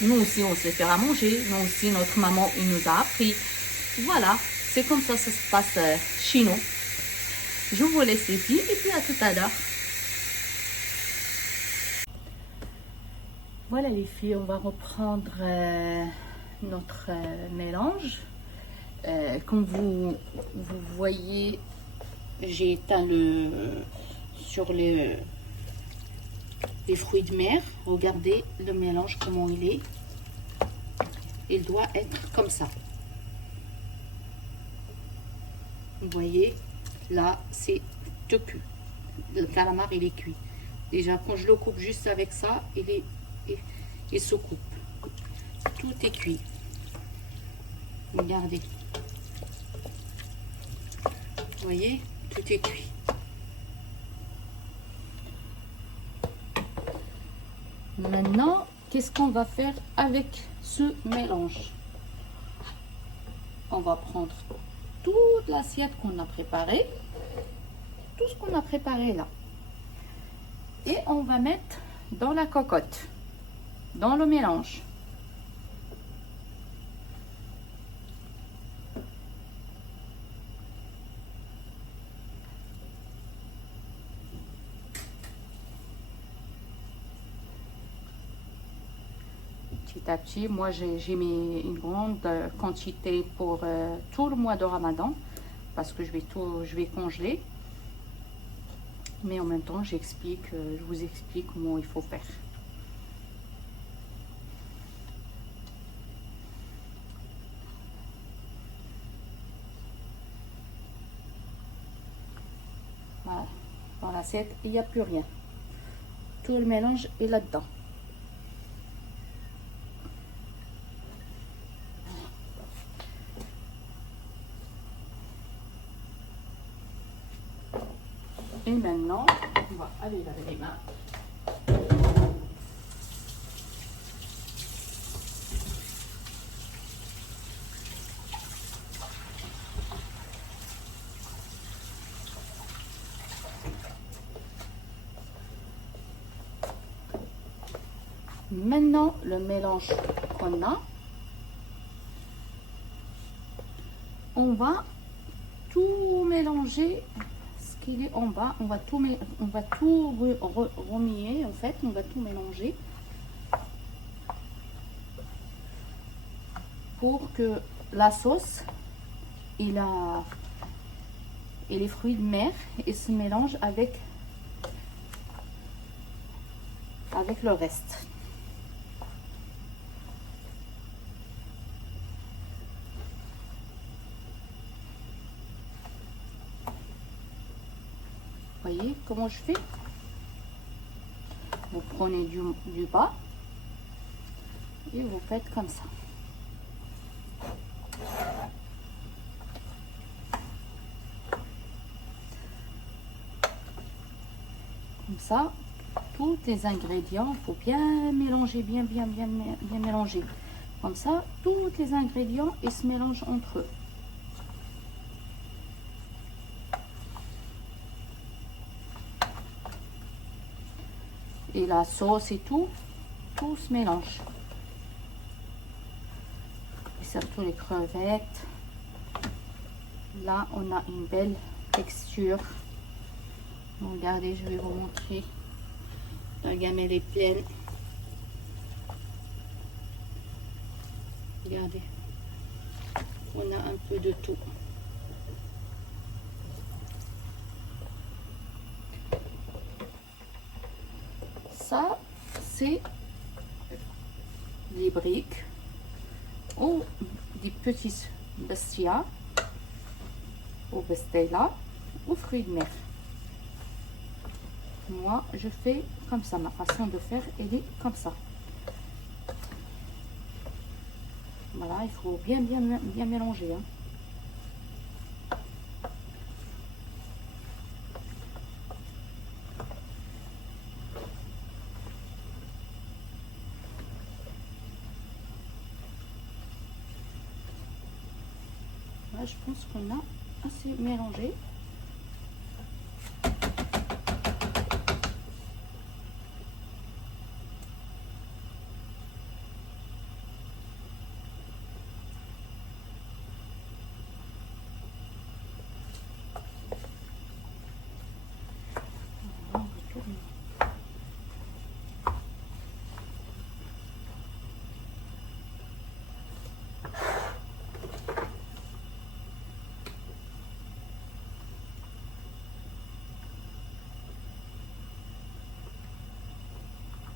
nous aussi on sait faire à manger, nous aussi notre maman il nous a appris. Voilà, c'est comme ça se passe chez nous. Je vous laisse les filles et puis à tout à l'heure. Voilà les filles, on va reprendre notre mélange. Comme vous voyez, j'ai éteint sur les fruits de mer. Regardez le mélange comment il est. Il doit être comme ça. Vous voyez, là c'est tout cuit. Le calamar il est cuit. Déjà quand je le coupe juste avec ça, il se coupe. Tout est cuit. Regardez. Vous voyez, tout est cuit. Maintenant, qu'est-ce qu'on va faire avec ce mélange? On va prendre toute l'assiette qu'on a préparée, tout ce qu'on a préparé là, et on va mettre dans la cocotte, dans le mélange. Petit à petit, moi j'ai mis une grande quantité pour tout le mois de Ramadan parce que je vais congeler, mais en même temps je vous explique comment il faut faire. Voilà, dans l'assiette il n'y a plus rien, tout le mélange est là-dedans. Et maintenant, on va aller laver les mains. Maintenant, le mélange qu'on a, on va tout mélanger. Qu'il est en bas, on va tout remuer en fait, on va tout mélanger pour que la sauce et les fruits de mer se mélangent avec le reste. Voyez comment je fais? Vous prenez du bas et vous faites comme ça. Comme ça, tous les ingrédients, il faut bien mélanger, bien mélanger. Comme ça, tous les ingrédients ils se mélangent entre eux. et la sauce et tout se mélange. Et surtout les crevettes. Là, on a une belle texture. Regardez, je vais vous montrer. La gamelle est pleine. Regardez. On a un peu de tout. Ça, c'est des briques ou des petits bestia ou bestela ou fruits de mer. Moi, je fais comme ça. Ma façon de faire, elle est comme ça. Voilà, il faut bien mélanger. Hein. Là, je pense qu'on a assez mélangé.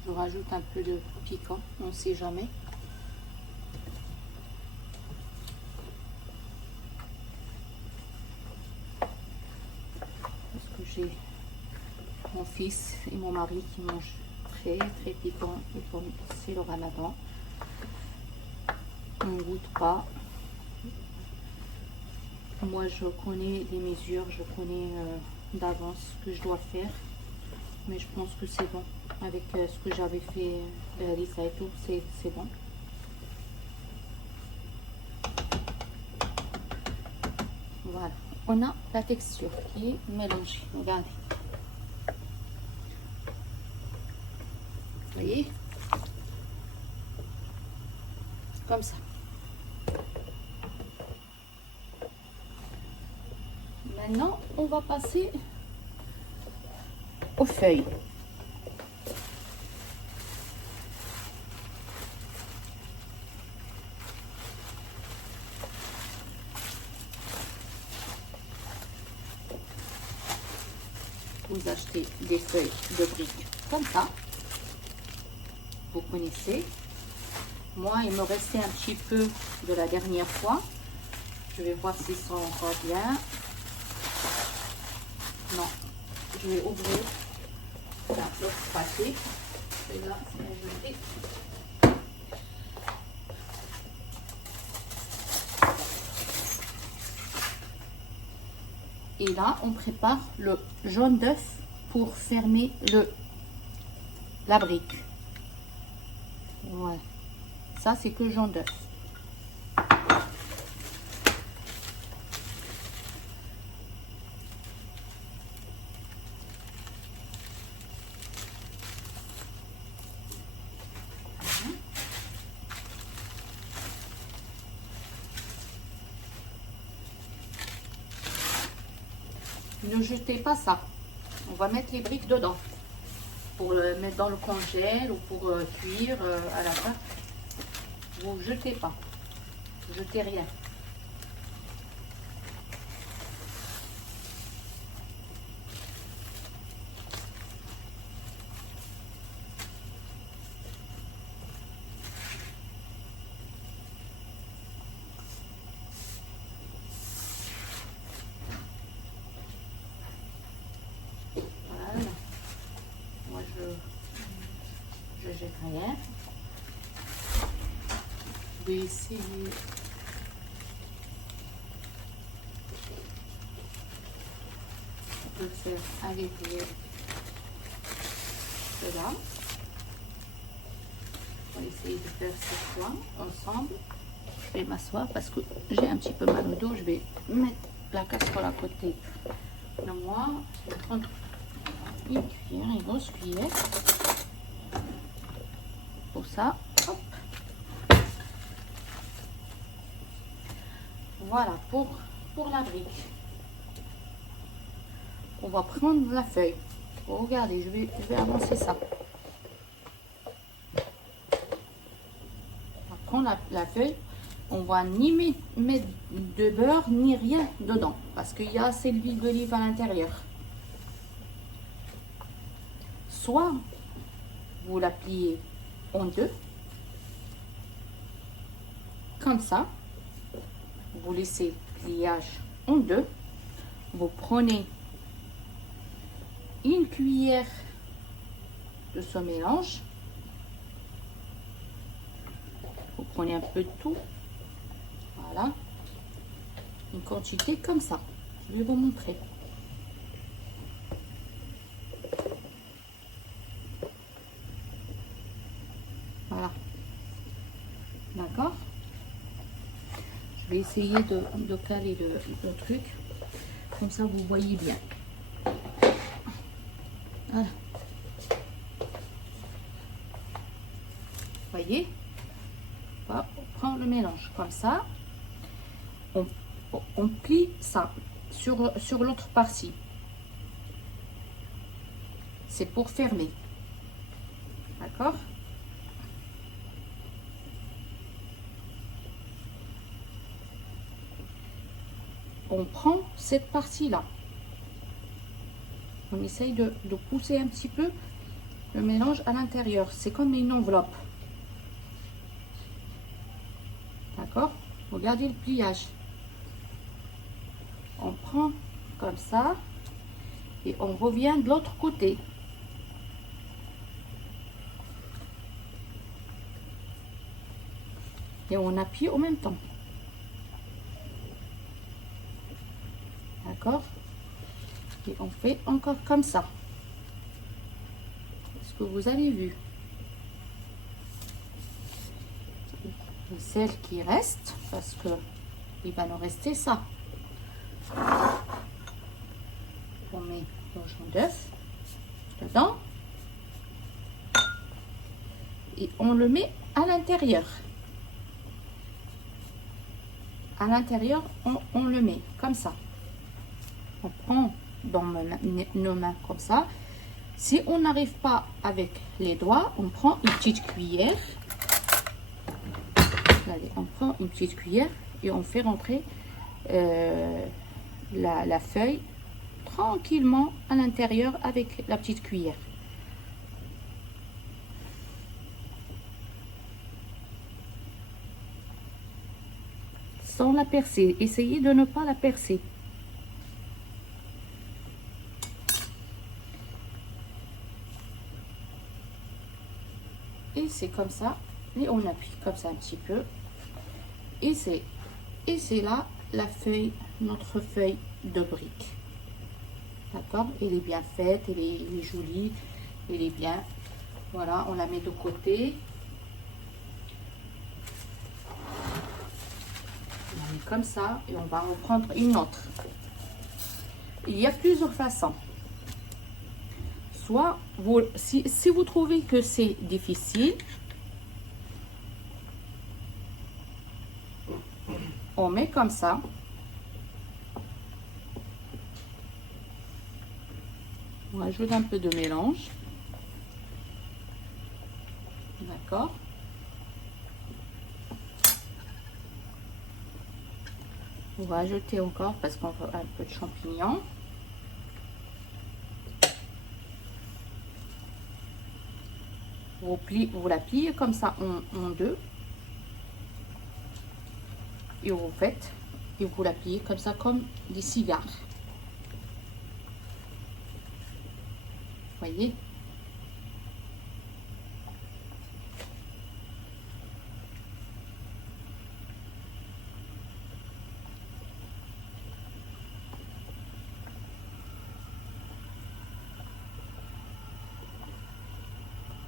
Je rajoute un peu de piquant, on ne sait jamais. Parce que j'ai mon fils et mon mari qui mangent très piquant et comme c'est le ramadan, on ne goûte pas. Moi je connais les mesures, je connais d'avance ce que je dois faire, mais je pense que c'est bon. Avec ce que j'avais fait, le riz et tout, c'est bon. Voilà, on a la texture qui est mélangée. Regardez. Vous voyez? Comme ça. Maintenant, on va passer aux feuilles. Vous achetez des feuilles de briques comme ça. Vous connaissez. Moi, il me restait un petit peu de la dernière fois. Je vais voir s'ils sont encore bien. Non. Je vais ouvrir l'autre paquet. Et là, c'est ajouté. Et là, on prépare le jaune d'œuf pour fermer la brique. Voilà. Ça, c'est que jaune d'œuf. Ne jetez pas ça. On va mettre les briques dedans pour le mettre dans le congèle ou pour cuire à la fin. Vous ne jetez pas. Jetez rien. Je jette rien. Je vais essayer de faire avec cela. On va essayer de faire ce point ensemble. Je vais m'asseoir parce que j'ai un petit peu mal au dos. Je vais mettre la casserole à côté de moi. Je vais prendre une cuillère, une grosse cuillère. pour ça. Hop. Voilà pour la brique. On va prendre la feuille. Regardez, je vais avancer ça. On va prendre la feuille. On va ni mettre de beurre ni rien dedans parce qu'il y a assez d'huile d'olive à l'intérieur. Soit vous la pliez en deux, comme ça. Vous laissez le pliage en deux. Vous prenez une cuillère de ce mélange. Vous prenez un peu de tout. Voilà. Une quantité comme ça. Je vais vous montrer. Voilà. D'accord? Je vais essayer de caler le truc. Comme ça, vous voyez bien. Voilà. Voyez? On prend le mélange comme ça. On plie ça sur l'autre partie. C'est pour fermer. D'accord? On prend cette partie-là. On essaye de pousser un petit peu le mélange à l'intérieur. C'est comme une enveloppe. D'accord? Regardez le pliage. On prend comme ça et on revient de l'autre côté. Et on appuie en même temps. D'accord? Et on fait encore comme ça. Est-ce que vous avez vu? Et celle qui reste, parce que il va nous rester ça. On met le jaune d'œuf dedans. Et on le met à l'intérieur. À l'intérieur, on le met comme ça. On prend dans nos mains comme ça. Si on n'arrive pas avec les doigts, on prend une petite cuillère. Allez, on prend une petite cuillère et on fait rentrer la feuille tranquillement à l'intérieur avec la petite cuillère. Sans la percer. Essayez de ne pas la percer. Et c'est comme ça. Et on appuie comme ça un petit peu. Et c'est là la feuille, notre feuille de brique. D'accord? Elle est bien faite, elle est jolie, elle est bien. Voilà, on la met de côté. On la met comme ça et on va en prendre une autre. Il y a plusieurs façons. Soit, si vous trouvez que c'est difficile, on met comme ça. On rajoute un peu de mélange. D'accord. On va ajouter encore parce qu'on veut un peu de champignons. Vous la pliez comme ça en deux. Et vous faites, et vous la pliez comme ça, comme des cigares. Voyez?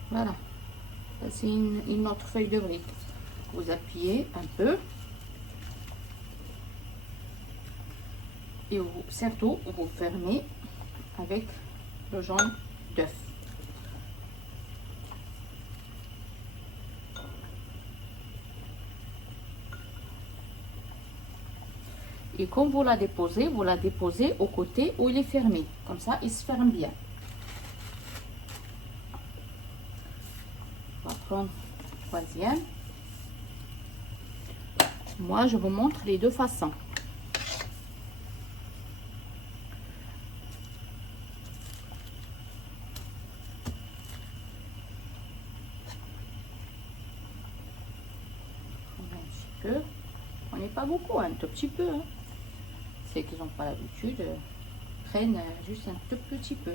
Voilà. C'est une autre feuille de brique. Vous appuyez un peu. Et surtout, vous fermez avec le jaune d'œuf. Et quand vous la déposez au côté où il est fermé. Comme ça, il se ferme bien. On va prendre le troisième. Moi, je vous montre les deux façons. Un petit peu. On n'est pas beaucoup, un tout petit peu. Hein. Ceux qui n'ont pas l'habitude prennent juste un tout petit peu.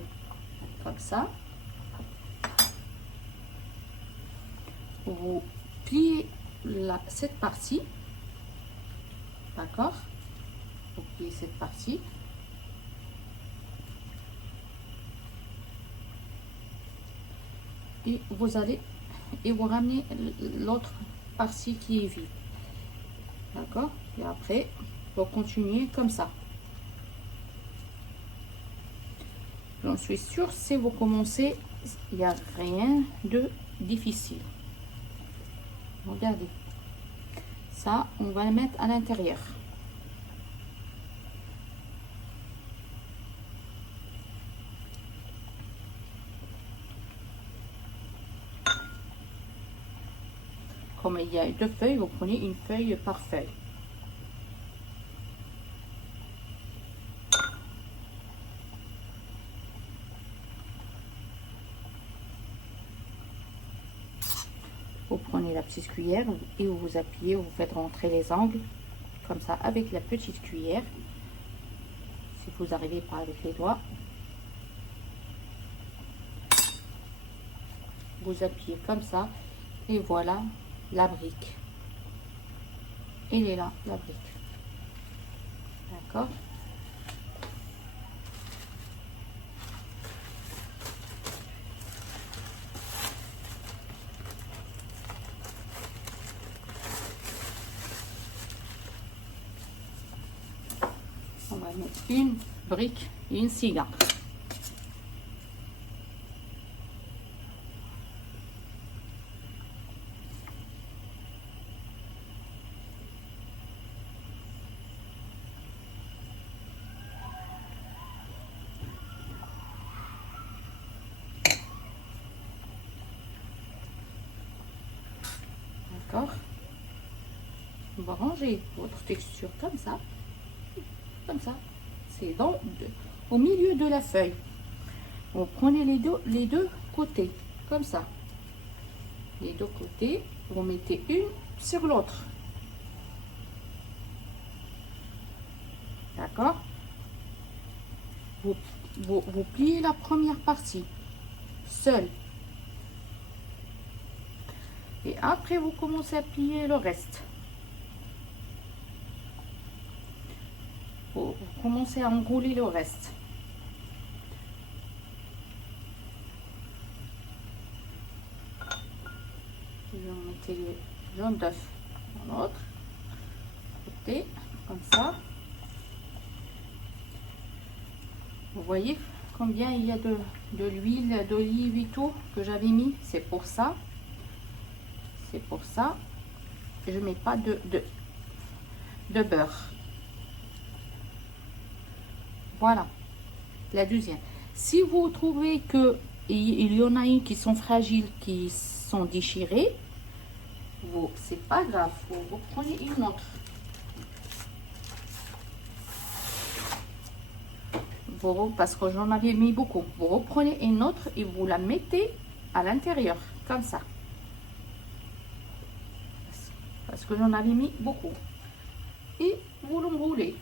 Comme ça. Vous pliez cette partie. D'accord? Vous pliez cette partie. Et vous allez vous ramenez l'autre partie qui est vide. D'accord? Et après, vous continuez comme ça. J'en suis sûre, si vous commencez, il n'y a rien de difficile. Regardez. Ça, on va le mettre à l'intérieur. Comme il y a deux feuilles, vous prenez une feuille par feuille. Vous prenez la petite cuillère et vous appuyez, vous faites rentrer les angles comme ça avec la petite cuillère. Si vous n'arrivez pas avec les doigts, vous appuyez comme ça et voilà la brique. Elle est là, la brique. D'accord? On va mettre une brique et une cigare. D'accord? On va ranger votre texture comme ça. Comme ça. C'est au milieu de la feuille. Vous prenez les deux côtés. Comme ça. Les deux côtés. Vous mettez une sur l'autre. D'accord? Vous pliez la première partie. Seule. Et après, vous commencez à plier le reste. Vous commencez à enrouler le reste. Vous mettez le jaune d'œuf dans l'autre côté, comme ça. Vous voyez combien il y a de l'huile d'olive et tout que j'avais mis. C'est pour ça. C'est pour ça. Je mets pas de beurre. Voilà. La deuxième. Si vous trouvez que il y en a une qui sont fragiles, qui sont déchirées, c'est pas grave. Vous prenez une autre. Parce que j'en avais mis beaucoup. Vous reprenez une autre et vous la mettez à l'intérieur, comme ça. Parce que j'en avais mis beaucoup. Et vous l'enroulez.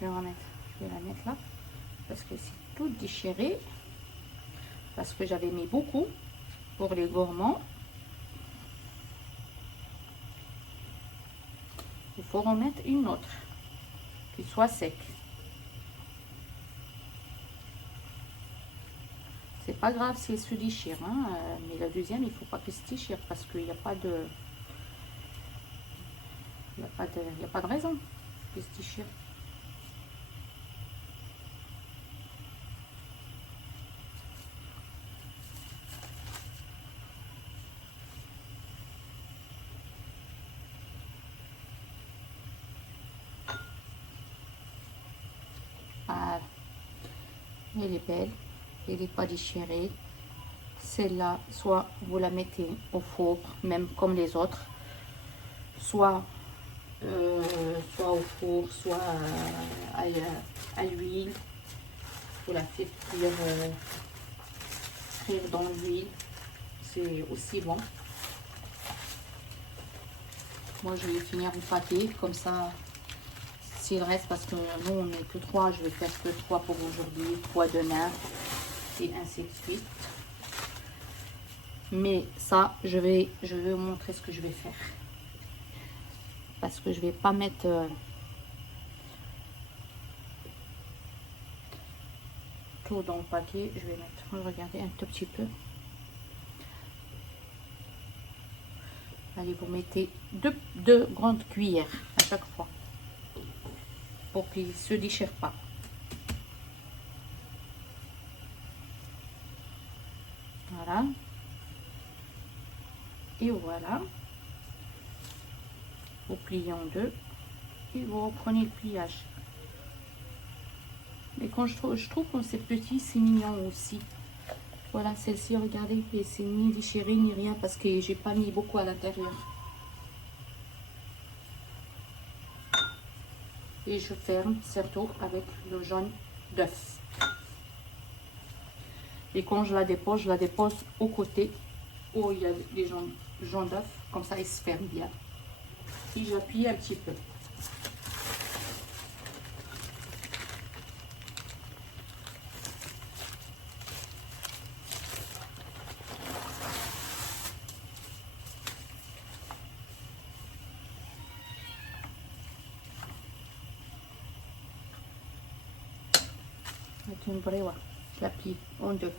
Je vais la mettre là. Parce que c'est tout déchiré. Parce que j'avais mis beaucoup pour les gourmands. Il faut remettre une autre qui soit sec. C'est pas grave si elle se déchire, hein, mais la deuxième, il faut pas qu'elle se déchire parce qu'il n'y a pas de, il y a pas de raison qu'elle se déchire. Voilà. Elle est belle, elle n'est pas déchirée. Celle-là, soit vous la mettez au four, même comme les autres, soit au four, soit à l'huile. Vous la faites cuire dans l'huile, c'est aussi bon. Moi, je vais finir le pâté, comme ça, s'il reste, parce que nous, on n'est que 3, je vais faire que 3 pour aujourd'hui, 3 demain, et ainsi de suite. Mais ça, je vais vous montrer ce que je vais faire. Parce que je vais pas mettre tout dans le paquet. Je vais mettre, regardez, un tout petit peu. Allez, vous mettez deux grandes cuillères à chaque fois. Pour qu'il ne se déchire pas. Voilà. Et voilà. Vous pliez en deux. Et vous reprenez le pliage. Mais quand je trouve que c'est petit, c'est mignon aussi. Voilà, celle-ci, regardez, c'est ni déchiré ni rien parce que j'ai pas mis beaucoup à l'intérieur. Et je ferme surtout avec le jaune d'œuf. Et quand je la dépose au côté où il y a les jaunes d'œuf. Comme ça, il se ferme bien. Et j'appuie un petit peu. Avec une brewa, je l'appuie en deux.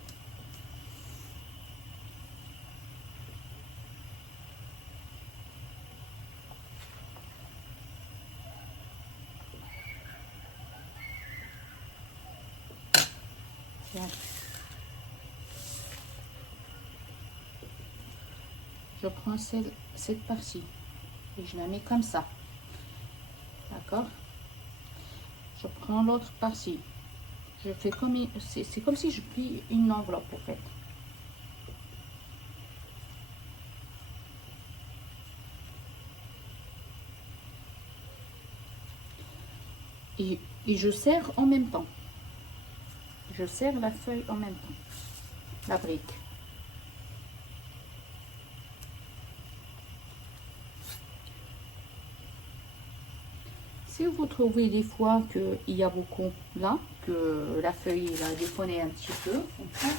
Bien. Je prends cette partie et je la mets comme ça. D'accord? Je prends l'autre partie. Je fais comme c'est comme si je plie une enveloppe en fait. Et je serre en même temps. Je serre la feuille en même temps, la brique. Si vous trouvez des fois qu'il y a beaucoup là, que la feuille a déconné un petit peu, on prend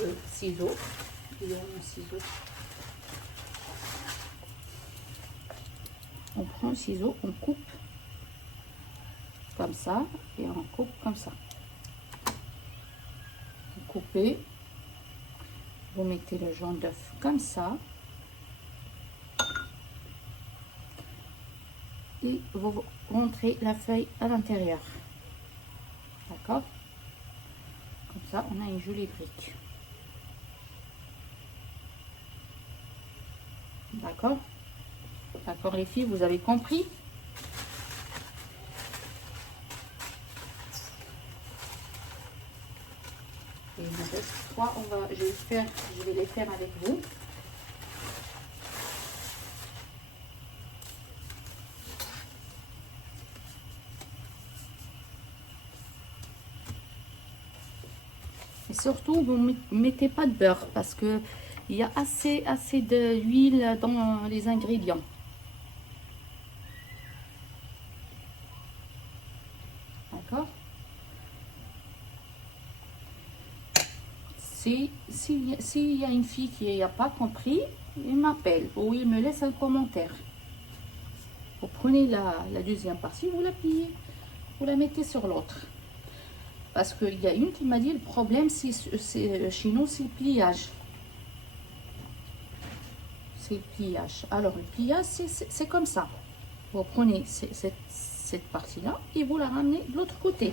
le ciseau. Il y a un ciseau. On prend le ciseau, on coupe comme ça et on coupe comme ça. Vous coupez, vous mettez le jaune d'œuf comme ça. Et vous rentrez la feuille à l'intérieur. D'accord? Comme ça, on a une jolie brique. D'accord? D'accord les filles, vous avez compris? Et il me reste 3, je vais les faire avec vous. Et surtout, vous ne mettez pas de beurre parce que il y a assez d'huile dans les ingrédients. D'accord? S'il y a une fille qui n'a pas compris, il m'appelle ou il me laisse un commentaire. Vous prenez la deuxième partie, vous la pliez, vous la mettez sur l'autre. Parce qu'il y a une qui m'a dit le problème, c'est chez nous, c'est le pliage. C'est le pliage. Alors, le pliage, c'est comme ça. Vous prenez cette partie-là et vous la ramenez de l'autre côté.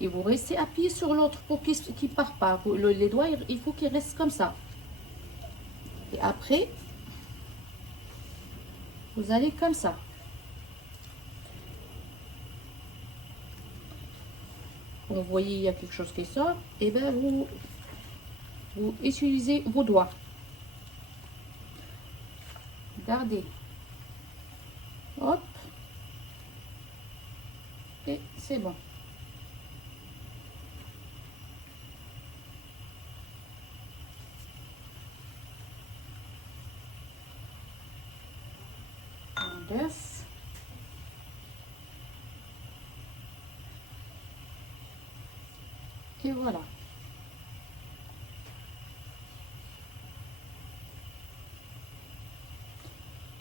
Et vous restez appuyé sur l'autre pour qu'il ne parte pas. Les doigts, il faut qu'ils restent comme ça. Et après, vous allez comme ça. quand vous voyez il y a quelque chose qui sort, et ben vous utilisez vos doigts. Gardez. Hop. Et c'est bon. Un œuf. Et voilà.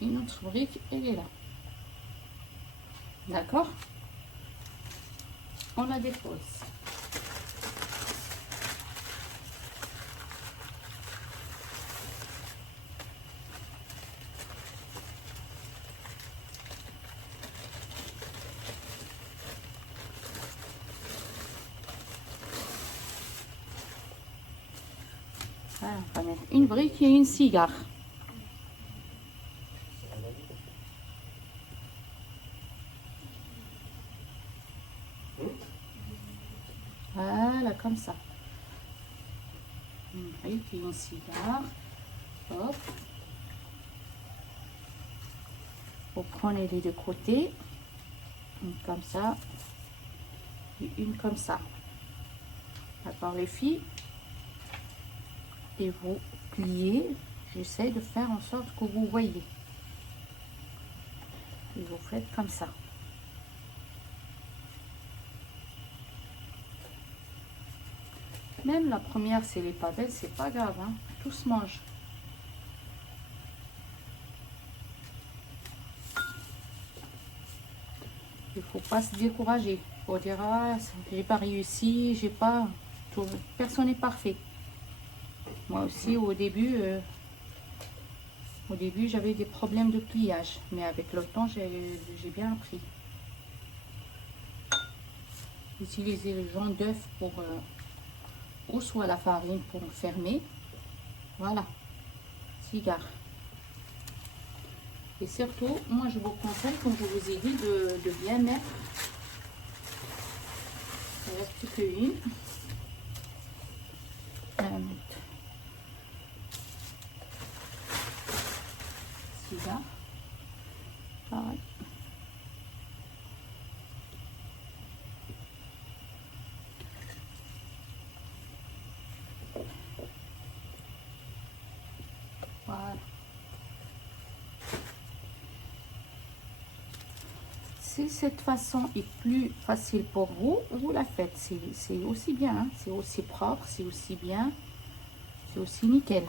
Et notre brique, elle est là. D'accord? On la dépose. Voilà, on va mettre une brique et une cigare. Voilà, comme ça. Une brique et une cigare. Hop. Vous prenez les deux côtés. Une comme ça. Et une comme ça. D'accord les filles? Et vous pliez. J'essaie de faire en sorte que vous voyez. Et vous faites comme ça. Même la première, si elle n'est pas belle, c'est pas grave, hein. Tout se mange. Il faut pas se décourager. Il faut dire, ah, j'ai pas réussi, j'ai pas... Tout... Personne n'est parfait. Moi aussi, au début, j'avais des problèmes de pliage. Mais avec le temps, j'ai bien appris. Utiliser le jaune d'œuf pour... ou soit la farine pour fermer. Voilà. Cigare. Et surtout, moi je vous conseille, comme je vous ai dit, de bien mettre. Il ne reste plus qu'une. Cigare. Pareil. Voilà. Si cette façon est plus facile pour vous, vous la faites. C'est aussi bien, hein? C'est aussi propre, c'est aussi bien, c'est aussi nickel.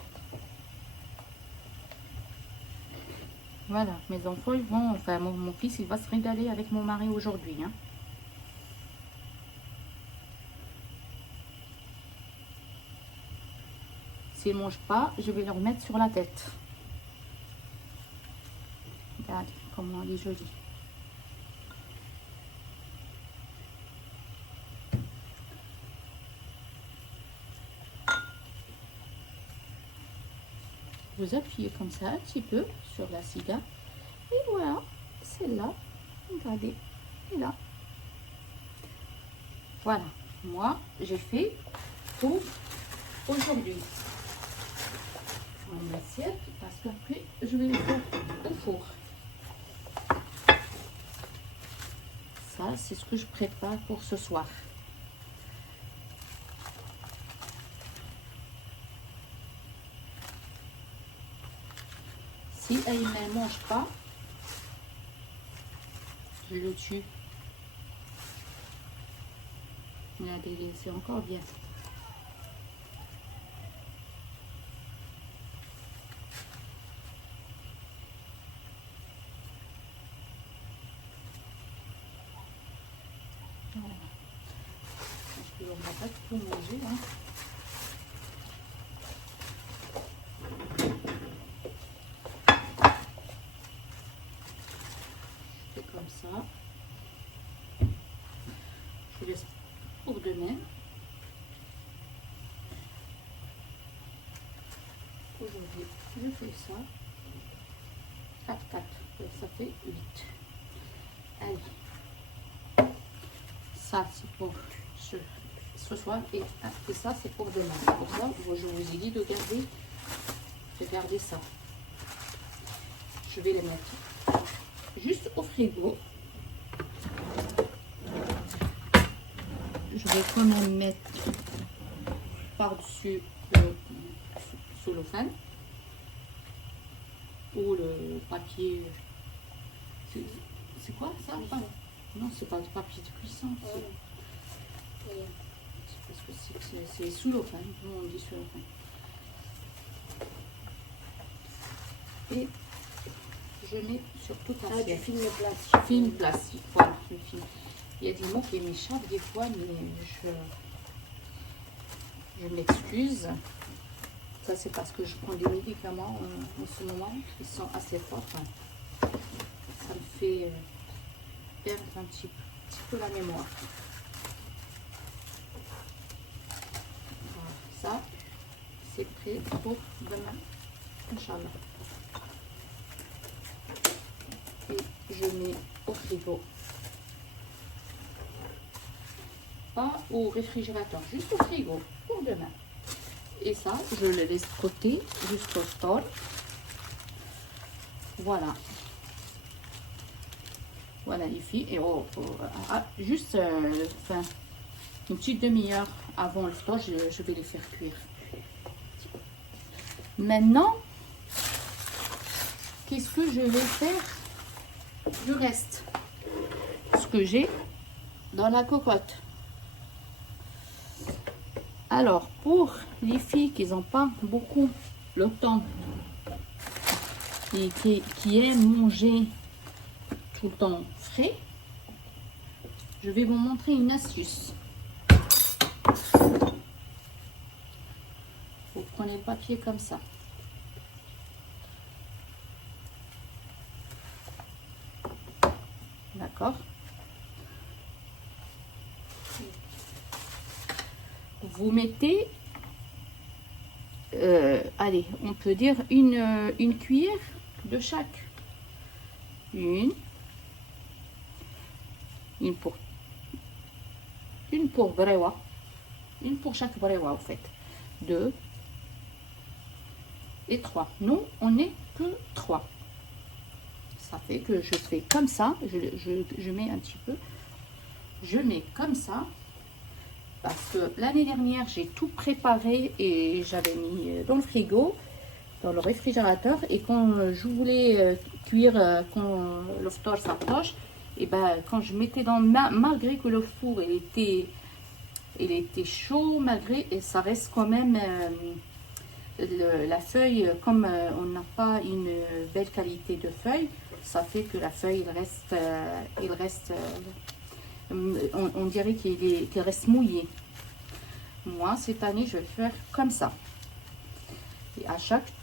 Voilà, mes enfants, ils vont, enfin mon fils, il va se régaler avec mon mari aujourd'hui, hein. S'ils ne mangent pas, je vais leur mettre sur la tête. Regardez comment elle est jolie. Vous appuyez comme ça un petit peu sur la cigare. Et voilà, celle-là, regardez, et là. Voilà, moi, j'ai fait pour aujourd'hui. Mon assiette, parce qu'après, je vais les faire au four. Ça, c'est ce que je prépare pour ce soir. Si elle ne mange pas, je le tue. Regardez, c'est encore bien. Voilà. On ne va pas tout manger, hein. Comme ça, je laisse pour demain. Aujourd'hui, je fais ça. 4, 4, ça fait 8. Allez, ça c'est pour ce soir et ça c'est pour demain. Pour ça, je vous ai dit de garder ça. Je vais les mettre juste au frigo. Je vais quand même mettre par-dessus le cellophane ou le papier. C'est quoi ça? Non, c'est pas du papier de cuisson. Parce que c'est cellophane. Nous on dit cellophane. Et je mets sur toute l'assiette. Du film plastique. Film plastique, voilà, le film. Il y a des mots qui m'échappent des fois, mais je m'excuse. Ça, c'est parce que je prends des médicaments en ce moment qui sont assez forts. Ça me fait perdre un petit peu la mémoire. Voilà, ça, c'est prêt pour demain, Inch'Allah. Et je mets au frigo. Pas au réfrigérateur, juste au frigo pour demain. Et ça, je le laisse de côté jusqu'au store. Voilà. Voilà les filles. Et juste enfin, une petite demi-heure avant le store, je vais les faire cuire. Maintenant, qu'est-ce que je vais faire du reste? Ce que j'ai dans la cocotte. Alors, pour les filles qui n'ont pas beaucoup le temps et qui aiment manger tout le temps frais, je vais vous montrer une astuce. Vous prenez le papier comme ça. D'accord? Vous mettez, allez, on peut dire une cuillère de chaque. Une pour brewa. Une pour chaque brewa, en fait. 2 et 3. Nous, on n'est que 3. Ça fait que je fais comme ça. Je mets un petit peu. Je mets comme ça. Parce que l'année dernière, j'ai tout préparé et j'avais mis dans le frigo, dans le réfrigérateur. Et quand je voulais cuire, quand le four s'approche, et ben quand je mettais dans malgré que le four il était chaud, malgré, et ça reste quand même la feuille, comme on n'a pas une belle qualité de feuille, ça fait que la feuille il reste on dirait qu'il reste mouillé. Moi, cette année, je vais faire comme ça. Et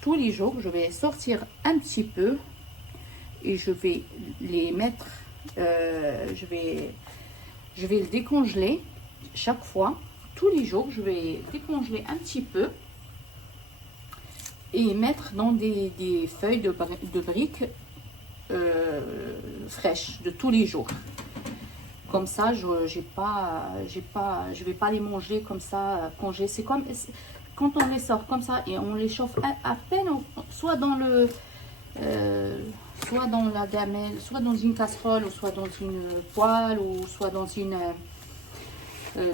tous les jours, je vais sortir un petit peu et je vais les mettre, je vais le décongeler chaque fois. Tous les jours, je vais décongeler un petit peu et mettre dans des feuilles de briques fraîches de tous les jours. Comme ça, je vais pas les manger comme ça congés. C'est comme quand on les sort comme ça et on les chauffe à peine, soit dans la gamelle, soit dans une casserole, ou soit dans une poêle, ou soit dans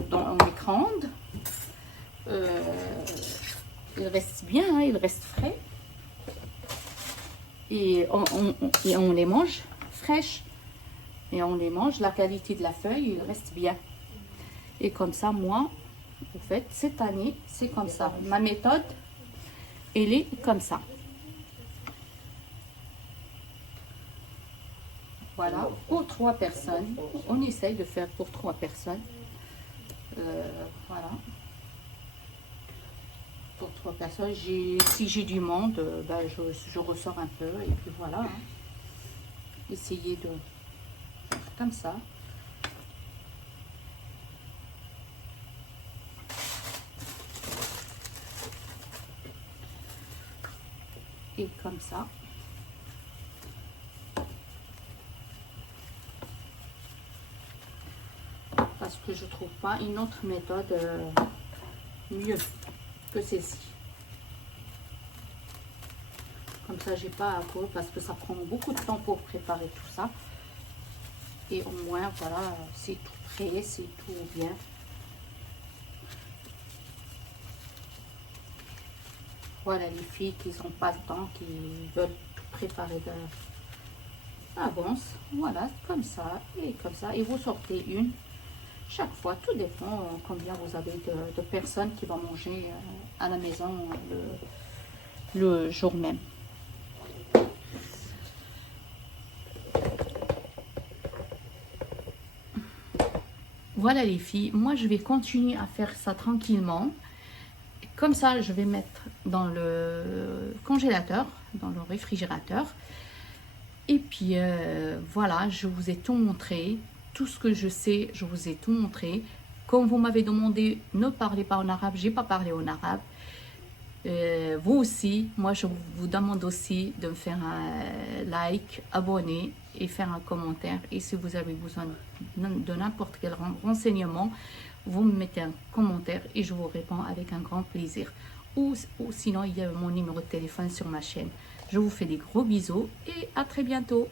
dans un micro-ondes. Il reste bien, hein, il reste frais. Et on les mange fraîches. Et on les mange, la qualité de la feuille, il reste bien. Et comme ça, moi, en fait, cette année, c'est comme ça. Ma méthode, elle est comme ça. Voilà, pour 3 personnes. On essaye de faire pour 3 personnes. Voilà. Pour 3 personnes. Si j'ai du monde, ben, je ressors un peu. Et puis voilà. Hein. Essayez de... comme ça. Et comme ça. parce que je trouve pas une autre méthode mieux que celle-ci. Comme ça, j'ai pas à coudre parce que ça prend beaucoup de temps pour préparer tout ça. Et au moins, voilà, c'est tout prêt, c'est tout bien. Voilà, les filles qui n'ont pas le temps, qui veulent tout préparer d'avance. Voilà, comme ça et comme ça. Et vous sortez une chaque fois. Tout dépend combien vous avez de personnes qui vont manger à la maison le jour même. Voilà les filles, moi je vais continuer à faire ça tranquillement. Comme ça, je vais mettre dans le congélateur, dans le réfrigérateur. Et puis voilà, je vous ai tout montré. Tout ce que je sais, je vous ai tout montré. Comme vous m'avez demandé, ne parlez pas en arabe, j'ai pas parlé en arabe. Vous aussi, moi je vous demande aussi de me faire un like, abonner et faire un commentaire. Et si vous avez besoin de n'importe quel renseignement, vous me mettez un commentaire et je vous réponds avec un grand plaisir. Ou sinon, il y a mon numéro de téléphone sur ma chaîne. Je vous fais des gros bisous et à très bientôt.